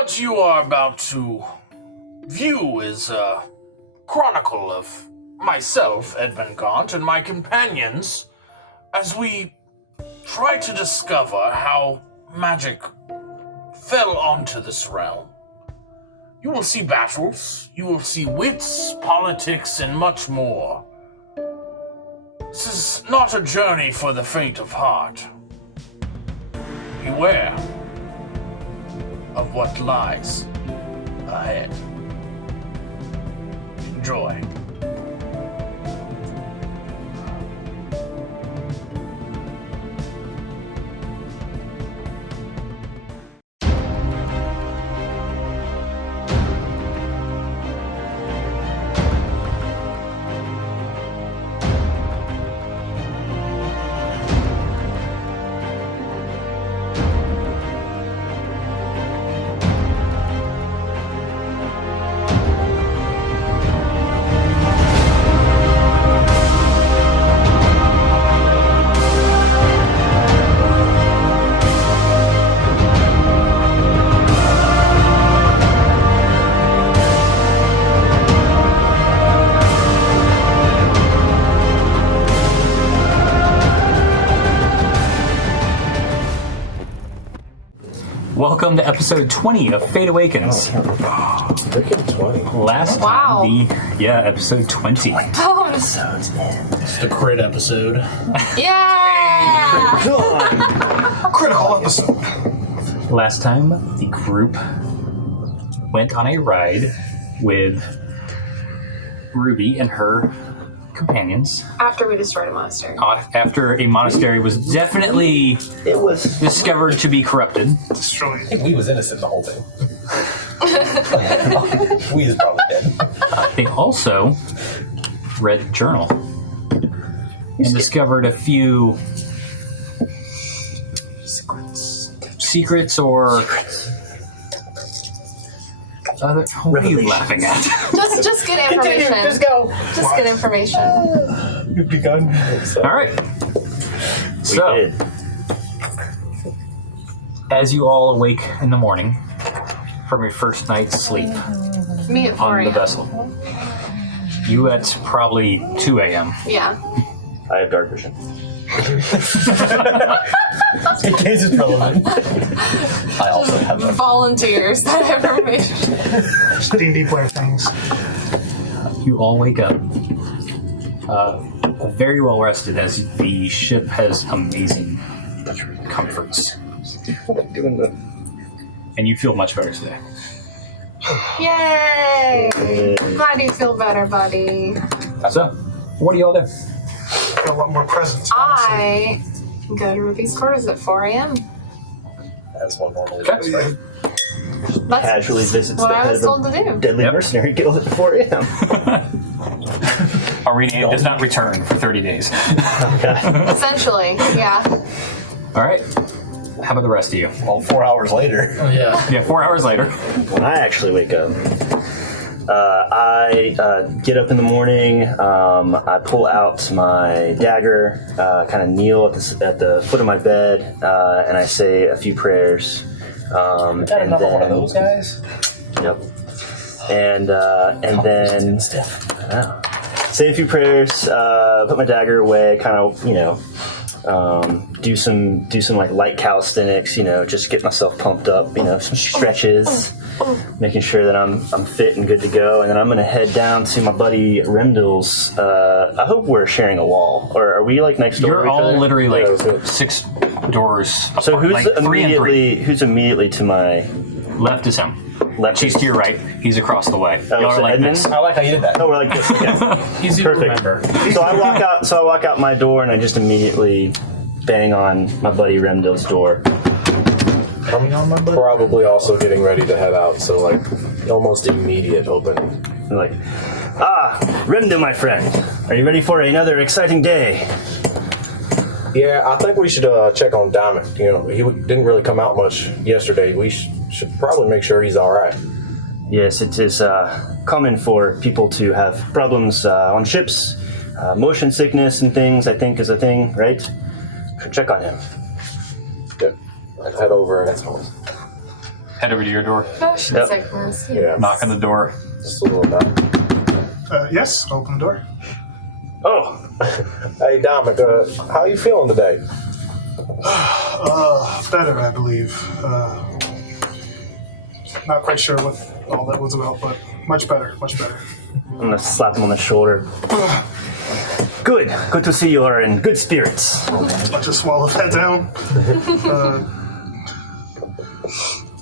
What you are about to view is a chronicle of myself, Edmund Gaunt, and my companions as we try to discover how magic fell onto this realm. You will see battles, you will see wits, politics, and much more. This is not a journey for the faint of heart. Beware of what lies ahead. Enjoy. Welcome to episode 20 of Fate Awakens. Freaking 20. Last time, episode 20. It's the crit episode. Yeah! Critical episode. Last time, the group went on a ride with Ruby and her companions. After we destroyed a monastery. After a monastery was definitely discovered to be corrupted. Destroyed. I think we was innocent the whole thing. We is probably dead. They also read the journal and discovered a few secrets or other. What are you laughing at? Just good information. Continue, just go. Just good information. We've begun. All right. So, as you all awake in the morning from your first night's sleep Me at 4 on the a.m. vessel, you at probably 2 a.m. Yeah. I have dark vision. In case it's relevant. I also have that. Volunteers that information. Just D&D player things. You all wake up very well rested as the ship has amazing comforts. And you feel much better today. Yay! Glad you feel better, buddy. So, what do you all do? Got a lot more presents. I go to Ruby's quarters at 4 a.m. That's one normal. Okay. That's Casually visits what the I head was of told to do. a deadly mercenary guild at 4 a.m. Arena does not return for 30 days. Essentially, yeah. All right. How about the rest of you? Well, 4 hours later. Oh, yeah. Yeah, 4 hours later. When I actually wake up, I get up in the morning, I pull out my dagger, kind of kneel at the foot of my bed, and I say a few prayers. Got enough of one of those guys? Yep. And then say a few prayers, put my dagger away, kind of, do some like light calisthenics, just get myself pumped up, some stretches, making sure that I'm fit and good to go. And then I'm gonna head down to my buddy Remdil's. I hope we're sharing a wall, or are we like next door? You're to each all other? literally like 6 doors apart. So who's like 3 and 3. who's immediately to my Left is him. left? She's to your right. He's across the way. Oh, Y'all are so like Edmund? this. I like how you did that. Oh, we're like this. Okay. Easy to Perfect. remember. So I walk out my door and I just immediately bang on my buddy Remdil's door. Probably also getting ready to head out, so like almost immediate opening. I'm like, Remdil, my friend, are you ready for another exciting day? Yeah, I think we should check on Diamond. He didn't really come out much yesterday. We should probably make sure he's all right. Yes, it is common for people to have problems on ships. Motion sickness and things, I think, is a thing, right? Should check on him. Yeah, I'd head over and Head over to your door. No, she's Yep. like mercy. Yeah. Knock on the door. Just a little knock. Yes, open the door. Oh, Hey, Dominic, how you feeling today? Better, I believe. Not quite sure what all that was about, but much better, much better. I'm gonna slap him on the shoulder. Good to see you are in good spirits. I just swallowed that down.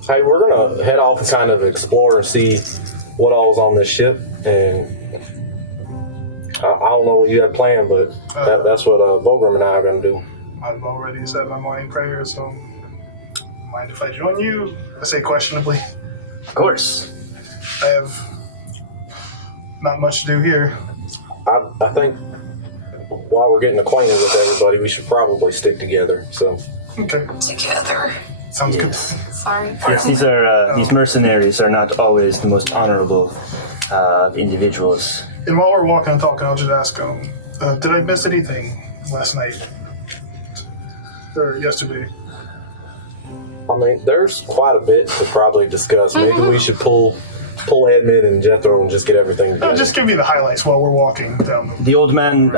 Hey, we're gonna head off and kind of explore and see what all is on this ship. And I don't know what you had planned, but that's what Volgrim and I are gonna do. I've already said my morning prayer, so mind if I join you? I say questionably. Of course. I have not much to do here. I think while we're getting acquainted with everybody, we should probably stick together. So Okay, Together. sounds good. Sorry. Yes, these mercenaries are not always the most honorable individuals. And while we're walking and talking, I'll just ask, did I miss anything last night? Or yesterday? I mean, there's quite a bit to probably discuss. Maybe we should pull Edmund and Jethro and just get everything together. Just give me the highlights while we're walking down the... The old man,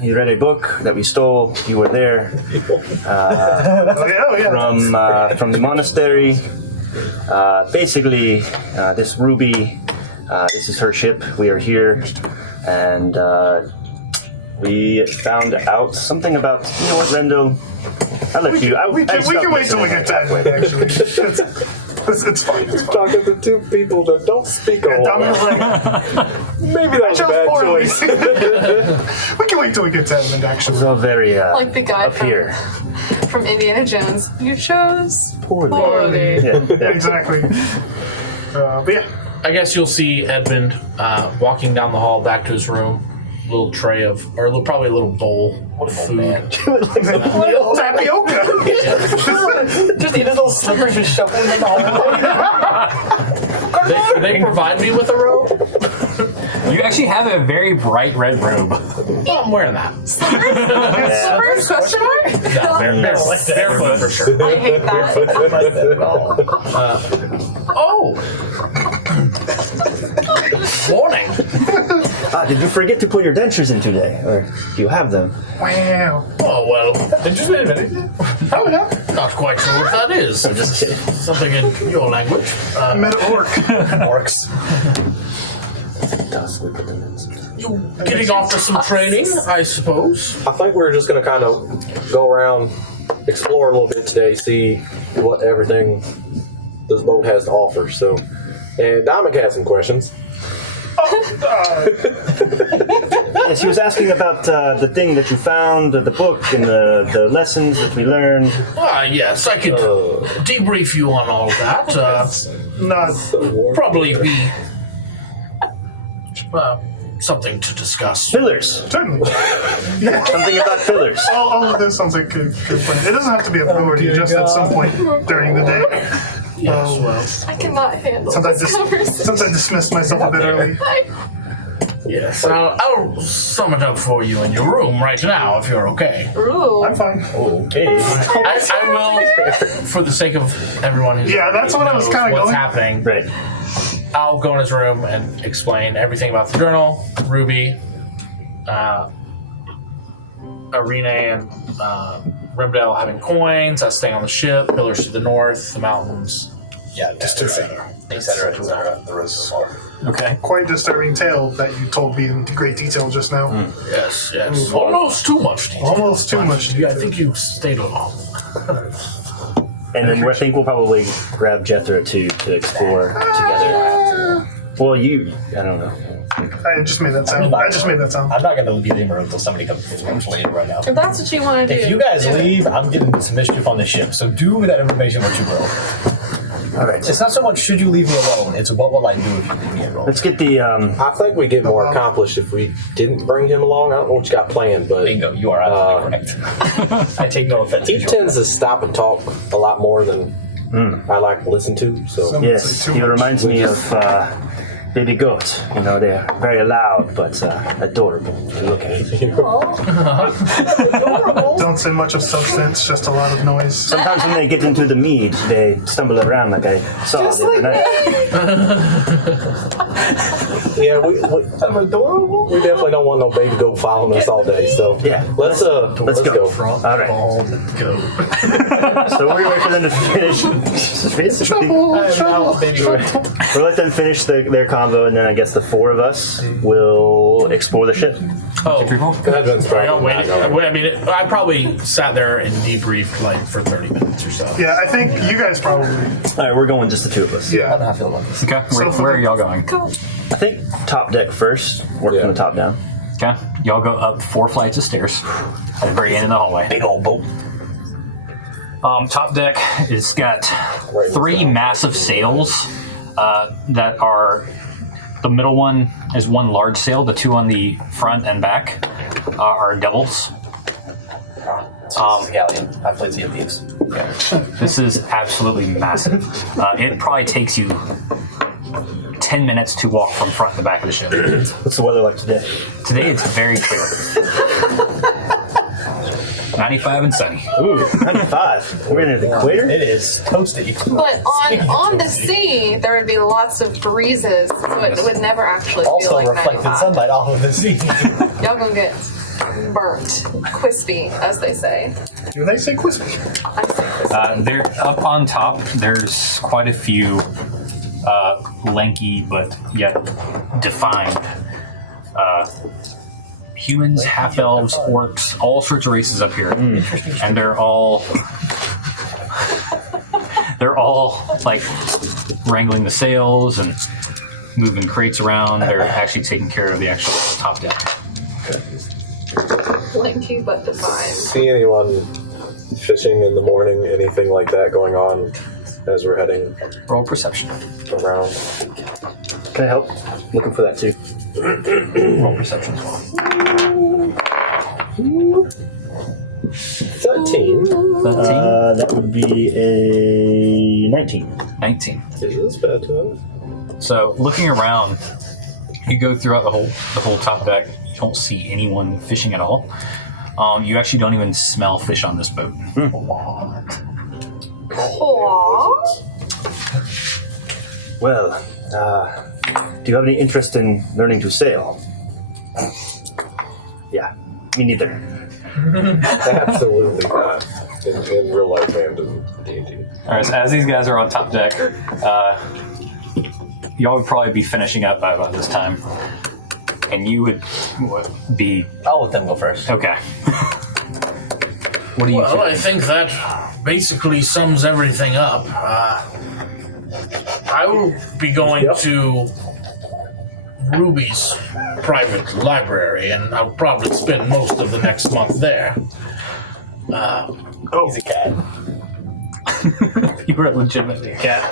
he read a book that we stole. You were there. Oh, yeah. From the monastery. Basically, this Ruby, this is her ship. We are here, and we found out something about, you know what, Rendell? I'll let you. We can wait till we get to that, actually. It's fine. It's fine. Talking to two people that don't speak a Dominic's lot. like, Maybe that was a bad poorly. choice. We can wait till we get to Edmund, actually. It's all very Like the guy up here. from Indiana Jones. You chose Poorly. Yeah, yeah. Exactly. But yeah. I guess you'll see Edmund walking down the hall back to his room. Little tray of, probably a little bowl of food. Tapioca! Just eat his little slippers and shove them in the hole. They provide me with a robe. You actually have a very bright red robe. Well, I'm wearing that. Slippers? Question mark? No, barefoot for sure. I hate that. Oh! Warning. Did you forget to put your dentures in today, or do you have them? Wow. Oh, well, Interesting, man. Oh, yeah. not quite sure what that is. Just kidding. Something in your language. Met at work. Orcs. Dust, we put them in sometimes. You getting off to some training, I suppose? I think we're just going to kind of go around, explore a little bit today, see what everything this boat has to offer. So, and Dominic has some questions. Yes, he was asking about the thing that you found, the book, and the lessons that we learned. Yes, I could debrief you on all that. Not Probably be something to discuss. Pillars. certainly. Something about pillars. All of this sounds like a good plan. It doesn't have to be a priority, just at some point during the day. Yes, well, I cannot handle Since this conversation. I dismissed myself a bit early. yes. I'll sum it up for you in your room right now, if you're okay. Ooh. I'm fine. Okay. I will, for the sake of everyone who's Yeah, that's what I was kinda what's going. happening. Right. I'll go in his room and explain everything about the journal, Ruby, Arena and Rimdale having coins, us staying on the ship, pillars to the north, the mountains. Yeah, just et cetera, et cetera, the rest so far. Okay. Quite disturbing tale that you told me in great detail just now. Yes, yes. Almost too much detail. Almost too much Yeah, I think you stayed along. And then I think we'll probably grab Jethro too to explore together. Well, I don't know. I just made that sound. I'm not going to leave the room until somebody comes later right now. If that's what you want to do. If you guys do it. leave, I'm getting some mischief on the ship. So do with that information what you will. All right. It's not so much should you leave me alone. It's what will I do if you leave me alone. Let's get the. I think we get more accomplished if we didn't bring him along. I don't know what you got planned, but Bingo, you are absolutely correct. I take no offense. he tends to stop and talk a lot more than I like to listen to. So Yes, he reminds me of baby goat. You know, they're very loud but adorable to look at. Don't say much of substance, just a lot of noise. Sometimes when they get into the mead, they stumble around like I saw the other night. Yeah, I'm adorable. We definitely don't want no baby goat following us all day. So Yeah. let's go. All right. Go. So we're gonna wait for them to finish. We'll let them finish their combo, and then I guess the four of us will explore the ship. Oh, Go ahead, Vince. I I probably sat there and debriefed like for 30 minutes or so. Yeah, I think you guys probably. All right, we're going just the two of us. Yeah. I feel about this. okay. Where are y'all going? I think top deck first. Work from the top down. Okay. Y'all go up 4 flights of stairs at the very end of the hallway. Big old boat. Top deck has got 3 massive sails that are. The middle one is one large sail. The 2 on the front and back are doubles. This is a galleon. I played Sea of Thieves. This is absolutely massive. It probably takes you 10 minutes to walk from front to back of the ship. What's the weather like today? Today it's very clear. 95 and sunny. Ooh, 95. We're in the equator? It is toasty. But on the sea, there would be lots of breezes, so it would never actually feel Also like reflected 95. sunlight off of the sea. Y'all gonna get burnt, crispy, as they say. Do they say crispy? I say crispy. There, up on top, there's quite a few lanky but yet defined humans, half-elves, orcs, all sorts of races up here. And they're all like wrangling the sails and moving crates around. They're actually taking care of the actual top deck. Lanky but defined. See anyone fishing in the morning? Anything like that going on as we're heading Roll perception. around? Can I help? Looking for that too. Roll perception as well. 13. 13, That would be a 19. 19. Is this bad to us? So looking around, you go throughout the whole top deck. You don't see anyone fishing at all. You actually don't even smell fish on this boat. Aww. Well, do you have any interest in learning to sail? Yeah, me neither. Absolutely not. In real life and in D&D. All right. So as these guys are on top deck, y'all would probably be finishing up by about this time, and you would be I'll let them go first. okay. What do you? Well, I think that basically sums everything up. I will be going to Ruby's private library, and I'll probably spend most of the next month there. He's a cat. You were legitimately a cat.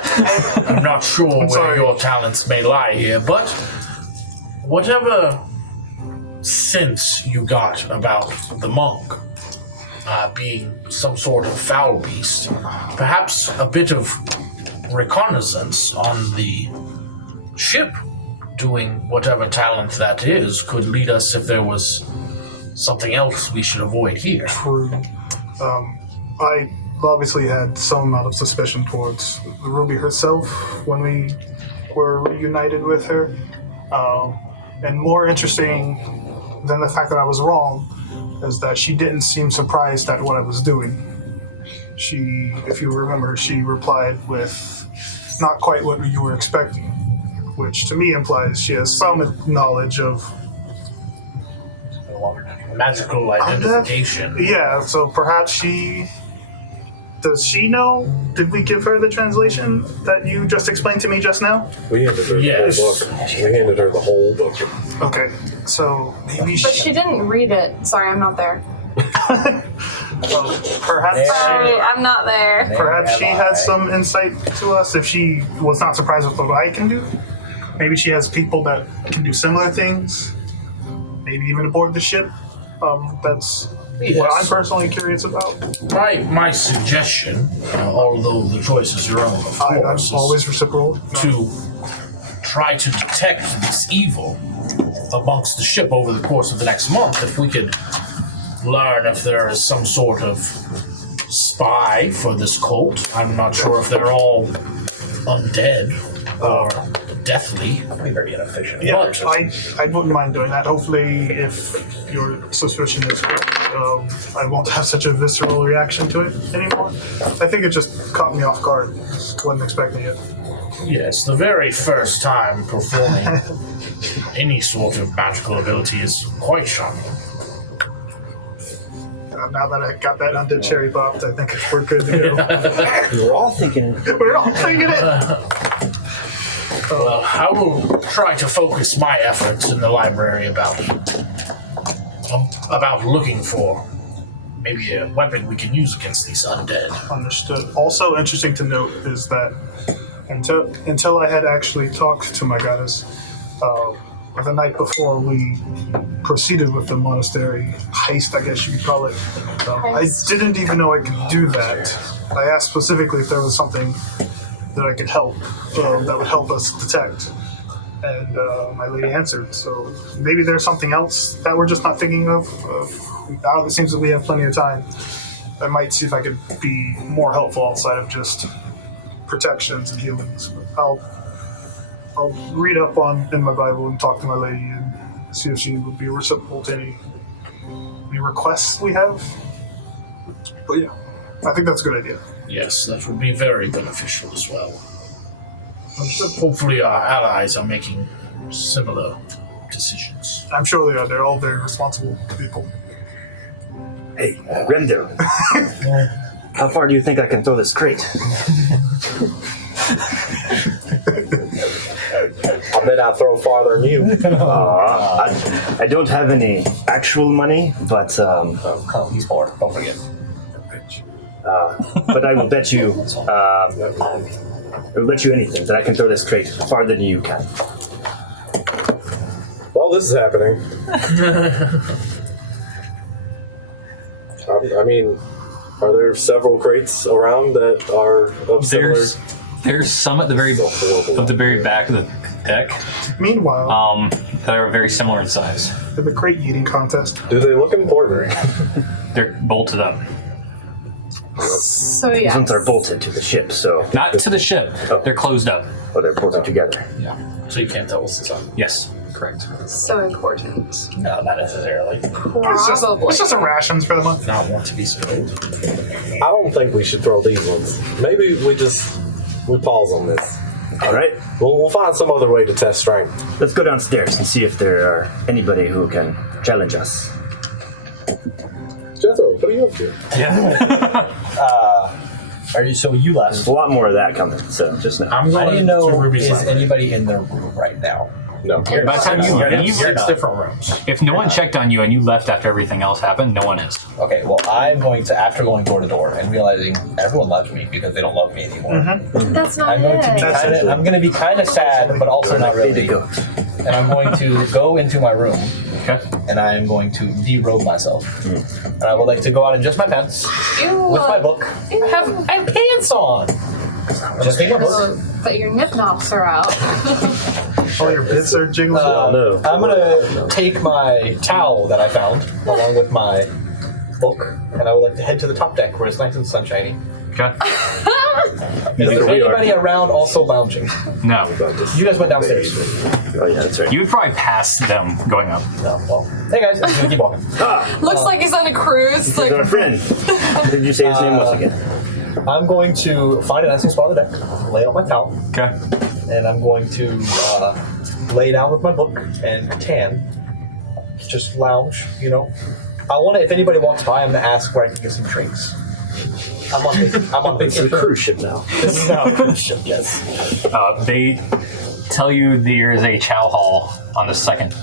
I'm not sure where sorry. your talents may lie here, but whatever sense you got about the monk being some sort of foul beast, perhaps a bit of reconnaissance on the ship doing whatever talent that is could lead us if there was something else we should avoid here. True. I obviously had some amount of suspicion towards Ruby herself when we were reunited with her. And more interesting than the fact that I was wrong is that she didn't seem surprised at what I was doing. She, if you remember, she replied with not quite what you were expecting, which to me implies she has some knowledge of Magical identification. Yeah, so perhaps she... Does she know? Did we give her the translation that you just explained to me just now? We handed her Yes. the whole book. We handed her the whole book. Okay, so maybe But she didn't read it. Sorry, I'm not there. perhaps Sorry, I'm not there. perhaps she has some insight to us if she was not surprised with what I can do. Maybe she has people that can do similar things. Maybe even aboard the ship. That's what I'm personally curious about. My suggestion, although the choice is your own, of I'm course, is always reciprocal. to try to detect this evil amongst the ship over the course of the next month. If we could learn if there is some sort of spy for this cult. I'm not sure if they're all undead or deathly. Be very inefficient. Yeah, But- I wouldn't mind doing that. Hopefully, if your suspicion is correct, I won't have such a visceral reaction to it anymore. I think it just caught me off guard. Wasn't expecting it. Yes, the very first time performing any sort of magical ability is quite shocking. Now that I got that undead cherry popped, I think we're good to go. We were all thinking. We're all thinking it. Well, I will try to focus my efforts in the library about looking for maybe a weapon we can use against these undead. Understood. Also interesting to note is that until I had actually talked to my goddess, the night before we proceeded with the monastery heist, I guess you could call it, I didn't even know I could do that. I asked specifically if there was something that I could help, that would help us detect. And my lady answered, so maybe there's something else that we're just not thinking of. Now it seems that we have plenty of time. I might see if I could be more helpful outside of just protections and healings. I'll read up in my Bible and talk to my lady and see if she would be reciprocal to any requests we have. But yeah, I think that's a good idea. Yes, that would be very beneficial as well. Hopefully our allies are making similar decisions. I'm sure they are. They're all very responsible people. Hey, Remdir. How far do you think I can throw this crate? I bet I throw farther than you. I don't have any actual money, but He's poor. Don't forget. but I will bet you. I will bet you anything that I can throw this crate farther than you can. Well, this is happening. I mean, are there several crates around that are of similar? There's some at the very back of the deck Meanwhile, that are very similar in size. in the crate eating contest, Do they look important? They're bolted up. So These yeah. ones are bolted to the ship, so Not to the ship. They're closed up. they're bolted together. Yeah. So you can't tell us this on. Yes. Correct. So important. No, not necessarily. Probably. it's just a rations for the month. Not want to be spilled. I don't think we should throw these ones. Maybe we pause on this. All right, We'll find some other way to test strength. let's go downstairs and see if there are anybody who can challenge us. Jethro, what are you up to? So you left. There's a lot more of that coming, so just know. I'm How going do you to know Ruby's is library. anybody in their room right now? No. By the time you leave, You're not. Different rooms. if no one checked on you and you left after everything else happened, no one is. Okay, well, I'm going to, after going door to door and realizing everyone left me because they don't love me anymore, That's not I'm going to be it. I'm going to be kind of sad, but also not really. And I'm going to go into my room Okay. and I am going to derobe myself. And I would like to go out in just my pants with my book. I have pants on. Just take my book. But your nip knops are out. All your bits are jiggling. no. I'm gonna take my towel that I found along with my book, and I would like to head to the top deck where it's nice and sunshiny. Okay. Is there anybody around also lounging? No. You guys went downstairs. Oh yeah, that's right. You would probably pass them going up. No, well, hey guys, I'm just gonna keep walking. Looks like he's on a cruise. He's Like, our friend. What did you say his name was again? I'm going to find a nice little spot on the deck, lay out my towel, Okay. and I'm going to lay down with my book and tan. Just lounge, you know. I want to, if anybody walks by, I'm going to ask where I can get some drinks. I'm on It's a vacation. cruise ship now. This is now a cruise ship, yes. They tell you there is a chow hall on the second,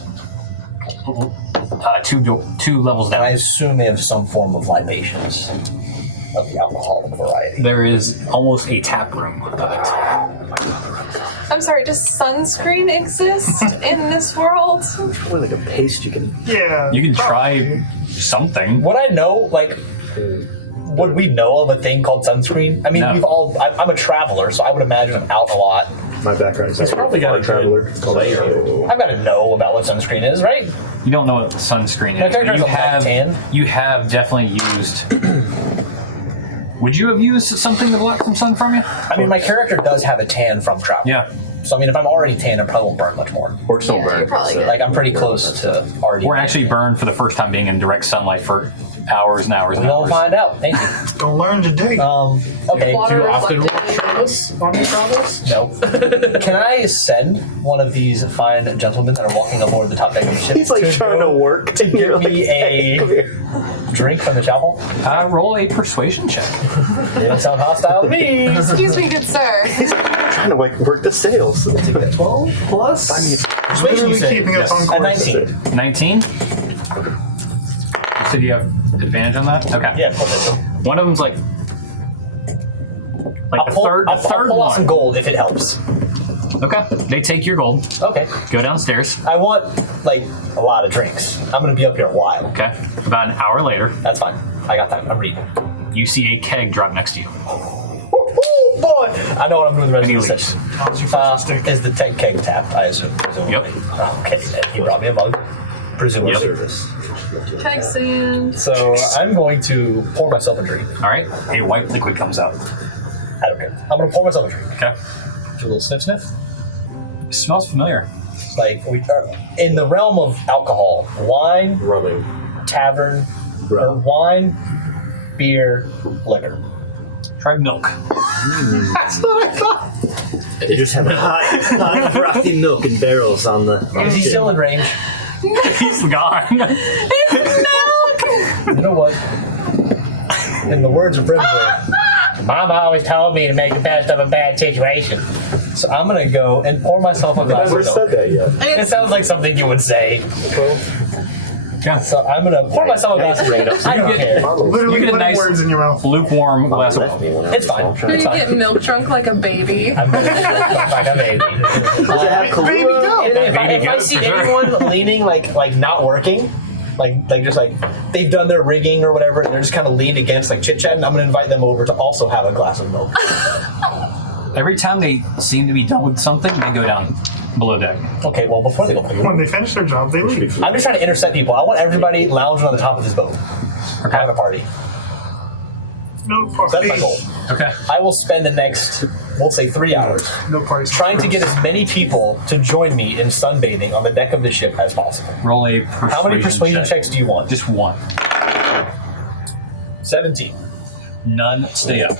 two levels And I down. assume they have some form of libations of the alcoholic variety. There is almost a tap room of it. I'm sorry, does sunscreen exist in this world? Probably like a paste you can. Yeah. You can try something. Would I know, like, would we know of a thing called sunscreen? I mean, No. I'm a traveler, so I would imagine I'm out a lot. My background is He's probably got a traveler. good layer. I've got to know about what sunscreen is, right? You don't know what sunscreen My is. character but you has a light tan. You have definitely used. Would you have used something to block some sun from you? I mean, my character does have a tan from travel. Yeah. So, I mean, if I'm already tan, I probably won't burn much more. Orcs don't Yeah, burn. you're probably so- good. Like, I'm pretty close to already. Or actually burned for the first time being in direct sunlight for hours and hours and We'll hours. find out. Thank you. Don't learn today. Okay. Water Do you often reflecting. watch this on your travels? No. Can I send one of these fine gentlemen that are walking aboard the top deck of the ship? He's like trying to work to give me "Hey, come a here." drink from the chapel. Roll a persuasion check. Didn't sound hostile to me. Excuse me, good sir. Trying to like work the sails. 12 plus. I mean, Persuasion, you Literally say? keeping us on At course. 19. 19. So do you have advantage on that? Okay. Yeah, of course I do. One of them's like I'll pull, the I'll third pull out some one. gold if it helps. Okay. They take your gold. Okay. Go downstairs. I want, like, a lot of drinks. I'm going to be up here a while. Okay. About an hour later, That's fine. I got time. I'm reading. you see a keg drop next to you. Oh, boy! I know what I'm doing the rest And he of the leaves. session. That was your first mistake. Is the tech keg tapped, I assume? Presumably. Yep. Okay, and he brought me a mug. Presumably. service. Keg sand. So I'm going to pour myself a drink. All right. A white liquid comes out. I don't care. I'm going to pour myself a drink. Okay. Do a little sniff sniff. It smells familiar. Like, we are in the realm of alcohol, wine, Rubbing. tavern, or wine, beer, liquor. Try milk. That's what I thought. They just have hot frothy milk in barrels on the. Is he still in range? He's gone. You know what? In the words of Brimsley, Mama always told me to make the best of a bad situation. So I'm gonna go and pour myself a I glass never of said milk. that yet. It sounds like something you would say. Yeah. So I'm gonna pour myself a glass of bring it milk. up. I don't care. Literally You get a putting nice- words in your mouth. Lukewarm glass of Left me when I It's was fine. small. Did It's you fine. get milk drunk like a baby? I'm gonna look like a baby. Does it have Baby, Kahlua? go! If I see anyone leaning like not working, like just like they've done their rigging or whatever, and they're just kind of leaned against like chit chatting, I'm gonna invite them over to also have a glass of milk. Every time they seem to be done with something, they go down below deck. Okay, well before they go, When they finish their job, they leave. I'm just trying to intercept people. I want everybody lounging on the top of this boat, or having a party. No That's my parties. goal. Okay. I will spend the next, we'll say 3 hours, No parties. trying to get as many people to join me in sunbathing on the deck of the ship as possible. Roll a persuasion How many persuasion check. checks do you want? Just one. 17. None stay up.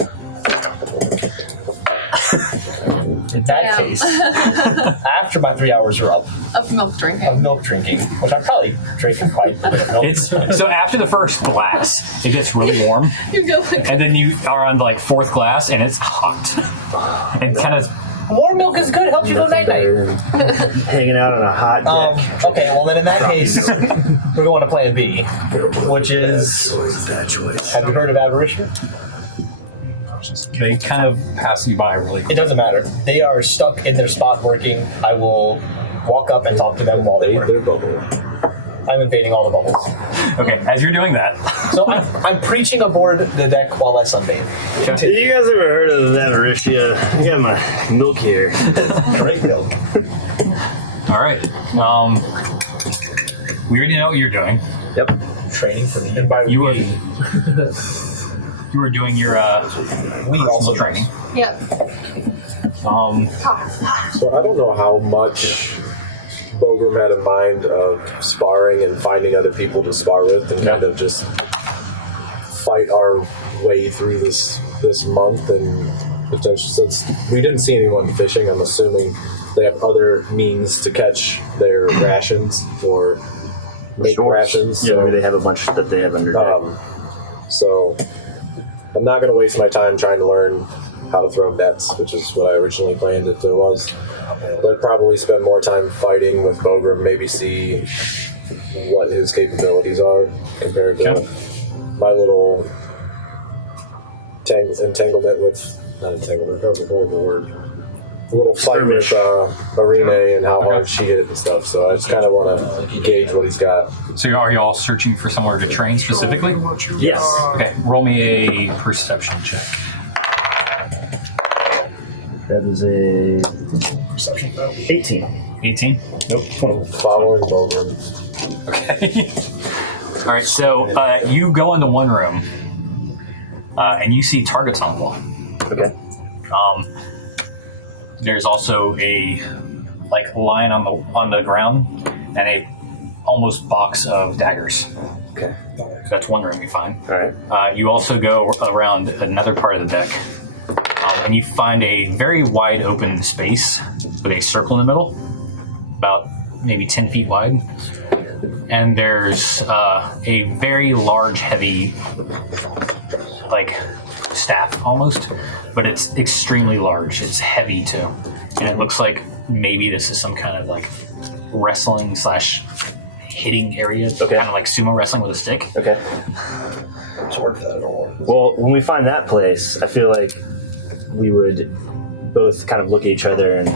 In that Damn. case, after my 3 hours are up Of milk of drinking. milk drinking, which I'm probably drinking quite a bit of milk. It's so after the first glass, it gets really warm, You go like, and then you are on like fourth glass, and it's hot, and kind of. Warm milk is good. Helps you go night night. Better than hanging out on a hot deck. Okay, well then in that case, we're going to Plan B, which is. Bad choice. Have you heard of Avarician? They kind of pass you by really It quick. doesn't matter. They are stuck in their spot working. I will walk up and talk to them while they work. They're bubble. I'm invading all the bubbles. Okay, as you're doing that, So I'm preaching aboard the deck while I sunbathe. Have you guys ever heard of Avaricia? I got my milk here. Great milk. all right. We already know what you're doing. Yep. Training for the. And by You were we, you were doing your We also training. yep. So I don't know how much Bogram had in mind of sparring and finding other people to spar with and kind of just fight our way through this month and potential. Since we didn't see anyone fishing, I'm assuming they have other means to catch their rations or make rations. Yeah, So, maybe they have a bunch that they have under deck. so I'm not going to waste my time trying to learn how to throw nets, which is what I originally planned it was. But probably spend more time fighting with Bogram, maybe see what his capabilities are compared to my little entanglement with, not entanglement, that was a horrible word. A little fight with Arine and how hard she hit and stuff. So I just kind of want to gauge what he's got. So are you all searching for somewhere to train specifically? Yes. Okay, roll me a perception check. That is a Perception though. 18. 18. Nope. 20. Following Bogram. Okay. All right. So you go into one room, and you see targets on the wall. Okay. There's also a line on the ground and a almost box of daggers. Okay. So that's one room you find. All right. You also go around another part of the deck, and you find a very wide open space with a circle in the middle, about maybe 10 feet wide. And there's a very large, heavy, staff almost, but it's extremely large. It's heavy too, and it looks like maybe this is some kind of wrestling / hitting area. Okay. Kind of like sumo wrestling with a stick. Okay. Well, when we find that place, I feel like we would both kind of look at each other and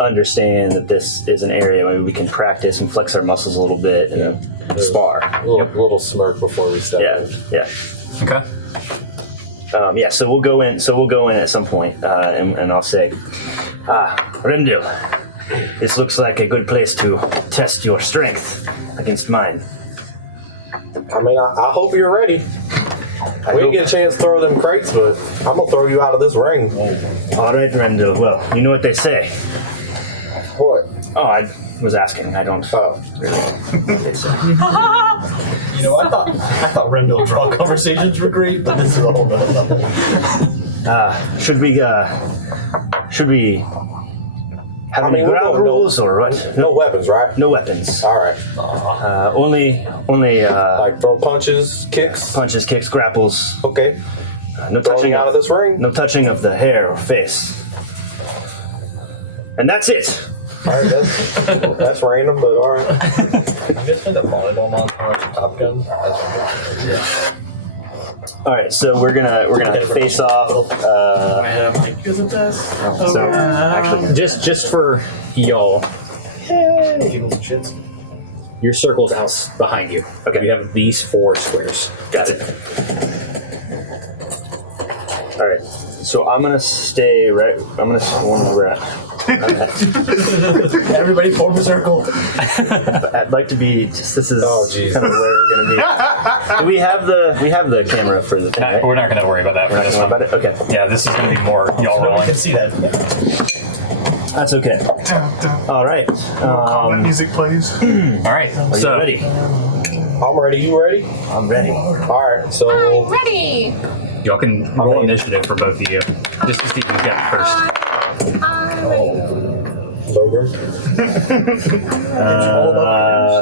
understand that this is an area where we can practice and flex our muscles a little bit and spar. A little smirk before we step in. Yeah. Okay. So we'll go in. So we'll go in at some point, and I'll say, Remdu, this looks like a good place to test your strength against mine. I mean, I hope you're ready. We didn't get a chance to throw them crates, but I'm gonna throw you out of this ring. All right, Remdu. Well, you know what they say. What? Oh, I was asking. I don't really know what they say. You know, I thought Rendell draw conversations were great, but this is a whole nother level. Should we have any ground rules or what? No weapons, right? No weapons. All right. Only throw punches, kicks. Punches, kicks, grapples. Okay. No Throwing touching out of this ring. No touching of the hair or face. And that's it. All right, that's random, but all right. I'm just in the volleyball montage of Top Gun. That's All right, so we're gonna face off. I have is it this? So actually, Just for y'all, Jiggles and shits. your circle's out behind you. Okay. You have these 4 squares. got it. All right, so I'm gonna stay right. I'm gonna one where we're at. Everybody form a circle. I'd like to be. This is kind of where we're gonna be. Do we have the camera for the thing? Right? We're not going to worry about that for this one. About it? Okay. Yeah, this is going to be more y'all No one rolling. can see that. That's okay. All right. Combat music plays. All right, Are so you ready? I'm ready. You ready? I'm ready. All right. So I'm ready. y'all can roll initiative for both of you, just to see who's got first. I'm ready. Boger.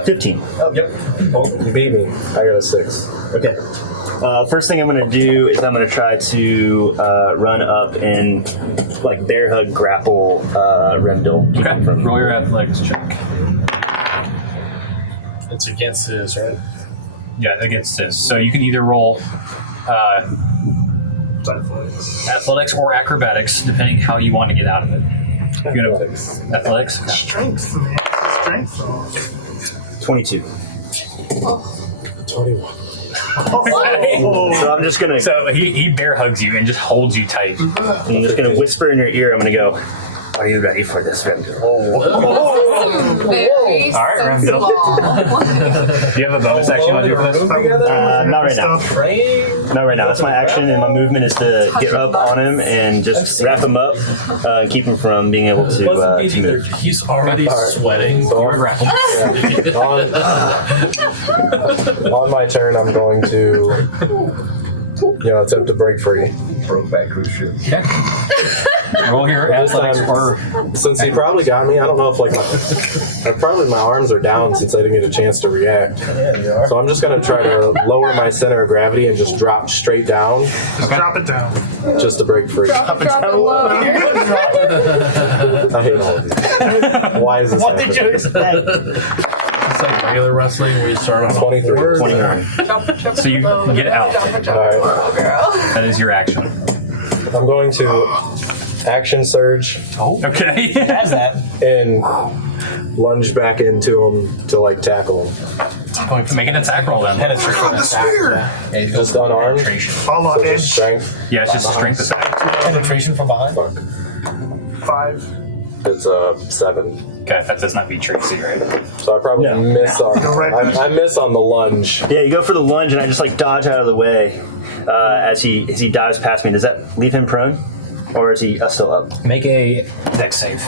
15. Oh, yep. You beat me. I got a 6. Okay. First thing I'm going to do is I'm going to try to run up and bear hug grapple Remdil. Keep him from- Roll your athletics check. It's against his, right? Yeah, against this. So you can either roll athletics or acrobatics, depending how you want to get out of it. You're gonna athletics. Okay. Strength, man. Strength. 22. 21. So I'm just going to So he bear hugs you and just holds you tight. I'm just going to whisper in your ear. I'm going to go, are you ready for this, Remdil? Very All right, sensible. Do you have a bonus action you want to do for this? Not right now. Not right now. That's my action, and my movement is to get up on him and just wrap him up, and keep him from being able to move. He's already sweating. You're grappled. On my turn, I'm going to, attempt to break free. Broke back cruise ship. Okay. Roll your athletics or Since he probably got me, I don't know if probably my arms are down since I didn't get a chance to react. Yeah, you are. So I'm just gonna try to lower my center of gravity and just drop straight down, Just drop it down. just to break free. Drop it low. I hate all of you. Why is this happening? Did you expect? It's like regular wrestling where you start on 23. 21. so you get out. All right. Girl. That is your action. I'm going to action surge Okay. Has that. and lunge back into him to tackle him. Make an attack roll then. The spear. Just unarmed. Fall on So edge. just strength. Yeah, it's just a strength attack. Penetration from behind. Fuck. 5. It's a 7. Okay, that does not beat Tracy, right? So I probably miss on. I miss on the lunge. Yeah, you go for the lunge, and I just like dodge out of the way as he dives past me. Does that leave him prone, or is he still up? Make a dex save.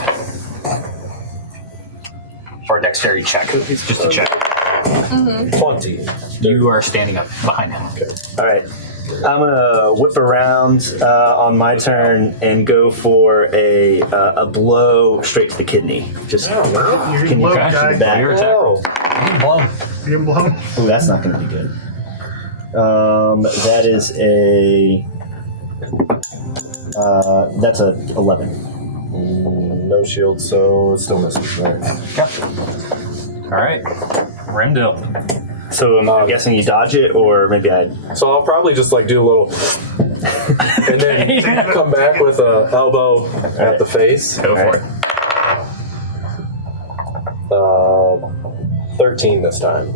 Or a dexterity check. It's just a check. 20. You are standing up behind him. Okay. All right. I'm gonna whip around on my turn and go for a blow straight to the kidney. Just You're can you blown, crash guy. the back? Your attack. Oh, You're blown. Ooh, that's not gonna be good. That is a that's a 11. no shield, so it still misses. Right. All right. Remdil. So I'm guessing you dodge it, or maybe I. So I'll probably just like do a little, and then come back with a elbow at the face. Go for it. 13 this time.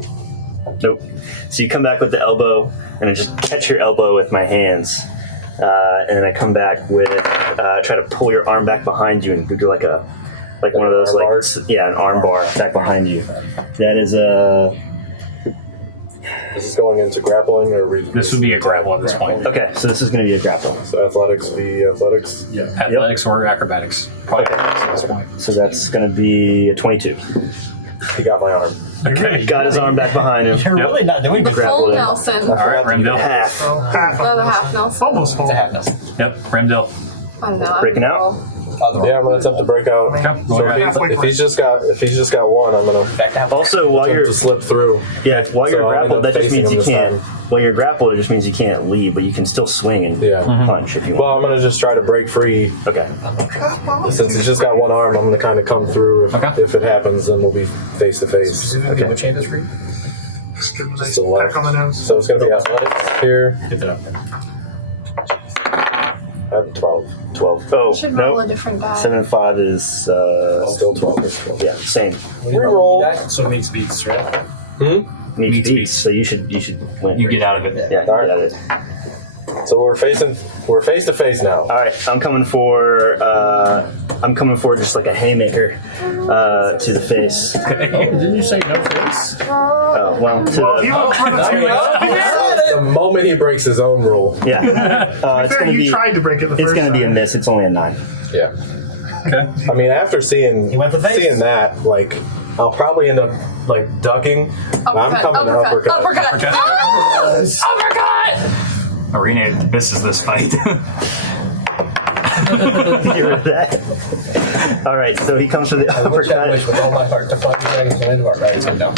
Nope. So you come back with the elbow, and I just catch your elbow with my hands, and then I come back with try to pull your arm back behind you and do like one of those arm like bars? an arm bar back behind you. That is a. This is going into grappling, or This would be a grapple at this point. Okay, so this is going to be a grapple. So athletics v athletics. Yeah. Athletics or acrobatics. Probably athletics at this point. So that's going to be a 22. He got my arm. Okay. Got his arm back behind him. You're really not doing good. Grappled Full him. Nelson. All right, Remdil. Half. So half. Another half Nelson. Almost full. It's a half Nelson. Yep, Remdil. I don't know. Breaking out? Yeah, I'm gonna attempt to break out. Okay, So go ahead. if he's just got one, I'm gonna Also, while attempt you're to slip through. while you're So I'll end grappled, up that just facing means him you this can't. time. While you're grappled, it just means you can't leave, but you can still swing and punch if you Well, want. I'm gonna just try to break free. Okay. Since he's just got one arm, I'm gonna kind of come through. If it happens, then we'll be face to face. Okay. Which hand is free? Just give him a Just nice the left. peck on the nose. So it's gonna be athletics here. Give it up. I have 12. 12. Oh, Should roll a no. different die. 7 and 5 is Still 12. yeah, same. Reroll. So it meets beats, right? Needs Needs beats, so you should win. You get out of it. Yeah, All right. you got it. So we're face to face now. All right, I'm coming for just like a haymaker to the face. Didn't you say no face? Oh, well, to Well, the, you were trying to tell me. The moment he breaks his own rule. yeah. It's Fair, gonna you be tried to break it the first it's gonna be a time. miss. It's only a 9. Yeah. Okay. I mean, after seeing went for the face. seeing that, like, I'll probably end up like ducking. I'm coming uppercut. Uppercut. Uppercut. Arena misses this fight. You heard that? All right, so he comes for the I wish uppercut. with all my heart to find the dragons and into our rights right now.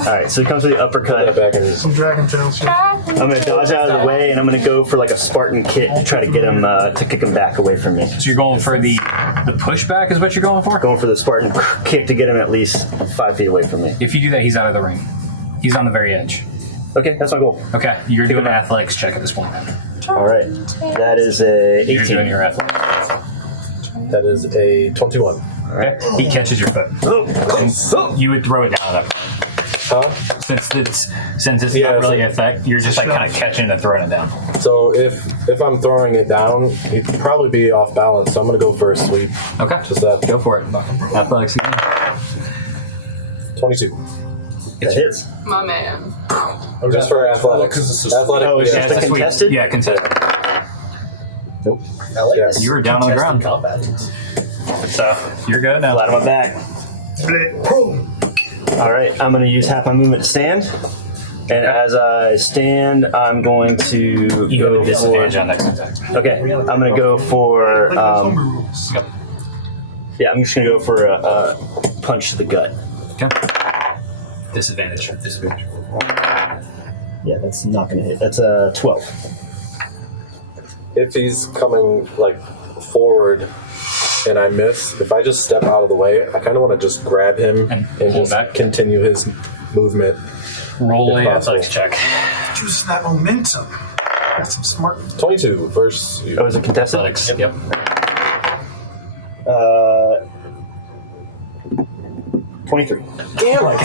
All right, so he comes for the Put that uppercut. back in. Some dragon tails. Shit. I'm gonna dodge out of the way, and I'm gonna go for like a Spartan kick to try to get him to kick him back away from me. So you're going for the pushback is what you're going for? Going for the Spartan kick to get him at least 5 feet away from me. If you do that, he's out of the ring. He's on the very edge. Okay, that's my goal. Okay, you're doing an athletics check at this point. All right, that is a You're doing 18. your athletics. That is a 21. Okay. He catches your foot. You would throw it down at that point. Huh? Since it's Yeah, not really so- an effect, you're just like kind of catching it and throwing it down. So if I'm throwing it down, he'd probably be off balance. So I'm gonna go for a sweep. Okay. Just that. Go for it. Athletics again. 22. That hits. My man. Just for athletics. Athletic. Oh, it's yeah. just a That's sweet. contested? Yeah, contested. Nope. I like Yes. this. You were down on the ground. Combat. So you're good now. Flat on my back. Boom. All right, I'm going to use half my movement to stand. And as I stand, I'm going to You have go a disadvantage for... on that contact. Okay, I'm going to go for... Like those homebrew rules. Yep. yeah, I'm just going to go for a punch to the gut. Okay. Disadvantage. Yeah, that's not going to hit. That's a 12. If he's coming like forward and I miss, if I just step out of the way, I kind of want to just grab him And and pull just back? continue his movement. Roll If a possible. athletics check. Chooses that momentum. Got some smart. 22 versus you. Oh, is it contested? Athletics. Yep. 23. Damn it!